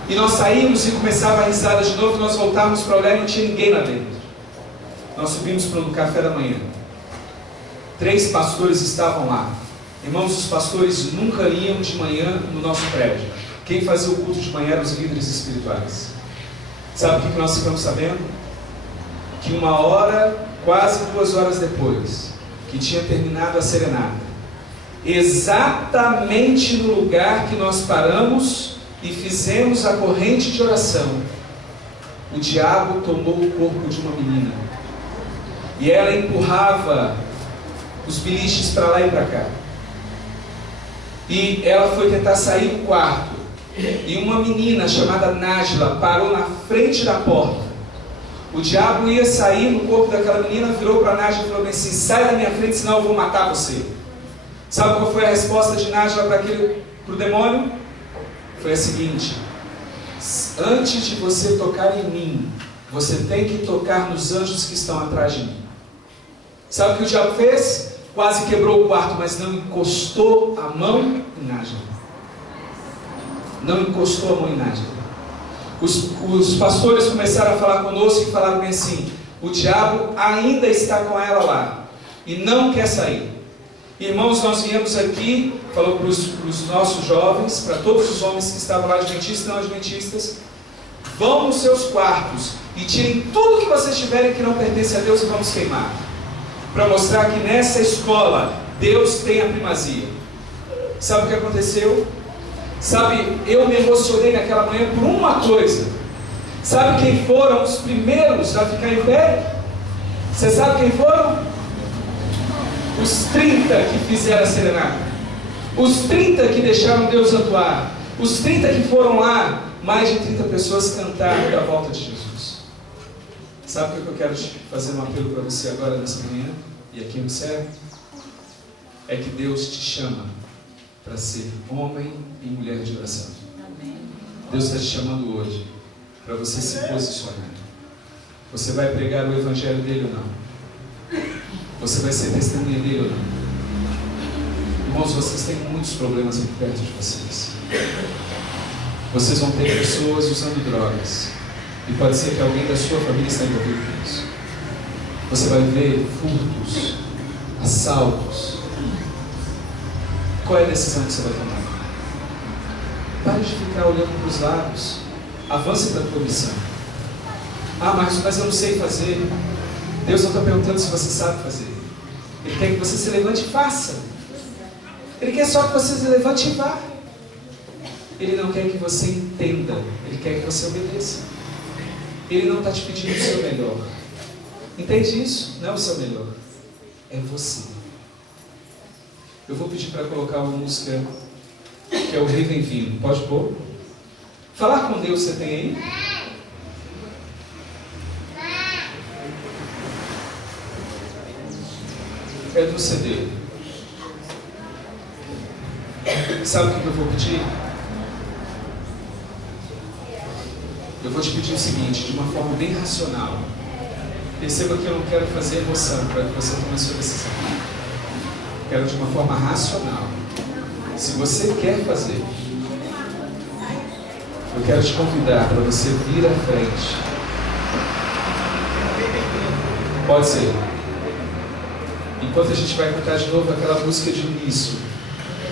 E nós saímos e começava a risada de novo, e nós voltávamos para olhar e não tinha ninguém lá dentro. Nós subimos para o café da manhã. 3 pastores estavam lá. Irmãos, os pastores nunca iam de manhã no nosso prédio. Quem fazia o culto de manhã eram os líderes espirituais. Sabe o que nós ficamos sabendo? Que 1 hora, quase 2 horas depois, que tinha terminado a serenata, exatamente no lugar que nós paramos e fizemos a corrente de oração, o diabo tomou o corpo de uma menina. E ela empurrava os biliches para lá e para cá. E ela foi tentar sair do quarto. E uma menina chamada Nájila parou na frente da porta. O diabo ia sair no corpo daquela menina, virou para Nájila e falou assim: sai da minha frente, senão eu vou matar você. Sabe qual foi a resposta de Nájila para o demônio? Foi a seguinte: antes de você tocar em mim, você tem que tocar nos anjos que estão atrás de mim. Sabe o que o diabo fez? Quase quebrou o quarto, mas não encostou a mão em Nájila. Não encostou a mão em Nájila. Os pastores começaram a falar conosco e falaram bem assim: o diabo ainda está com ela lá e não quer sair. Irmãos, nós viemos aqui, falou para os nossos jovens, para todos os homens que estavam lá, adventistas e não adventistas: vão nos seus quartos e tirem tudo que vocês tiverem que não pertence a Deus e vamos queimar, para mostrar que nessa escola Deus tem a primazia. Sabe o que aconteceu? Sabe, eu me emocionei naquela manhã por uma coisa. Sabe quem foram os primeiros a ficar em pé? Você sabe quem foram? Os 30 que fizeram a serenata. Os 30 que deixaram Deus atuar. Os 30 que foram lá. Mais de 30 pessoas cantaram da volta de Jesus. Sabe o que eu quero fazer um apelo para você agora nessa manhã? E aqui no céu? É que Deus te chama para ser homem e mulher de oração. Amém. Deus está te chamando hoje para você se posicionar. Você vai pregar o evangelho dele ou não? Você vai ser testemunha dele ou não? Irmãos, vocês têm muitos problemas aqui perto de vocês. Vocês vão ter pessoas usando drogas. E pode ser que alguém da sua família está envolvido com isso. Você vai ver furtos, assaltos. Qual é a decisão que você vai tomar? Pare de ficar olhando para os lados. Avance para a tua missão. Ah, Marcos, mas eu não sei fazer. Deus não está perguntando se você sabe fazer. Ele quer que você se levante e faça. Ele quer só que você se levante e vá. Ele não quer que você entenda. Ele quer que você obedeça. Ele não está te pedindo o seu melhor. Entende isso? Não é o seu melhor. É você. Eu vou pedir para colocar uma música que é o Rei Vem Vindo. Pode pôr? Falar com Deus você tem aí? É do CD. Sabe o que eu vou pedir? Eu vou te pedir o seguinte, de uma forma bem racional. Perceba que eu não quero fazer emoção para que você tome a sua decisão. Quero de uma forma racional. Se você quer fazer, eu quero te convidar para você vir à frente. Pode ser. Enquanto a gente vai cantar de novo aquela música de início,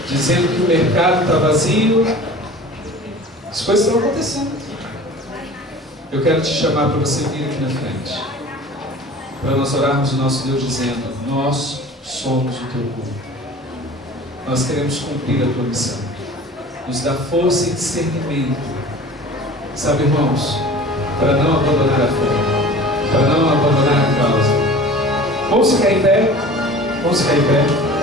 dizendo que o mercado está vazio, as coisas estão acontecendo. Eu quero te chamar para você vir aqui na frente, para nós orarmos o nosso Deus dizendo: nós somos o teu povo. Nós queremos cumprir a tua missão. Nos dá força e discernimento, sabe, irmãos, para não abandonar a fé, para não abandonar a causa. Vamos ficar em pé? Vamos ficar em pé?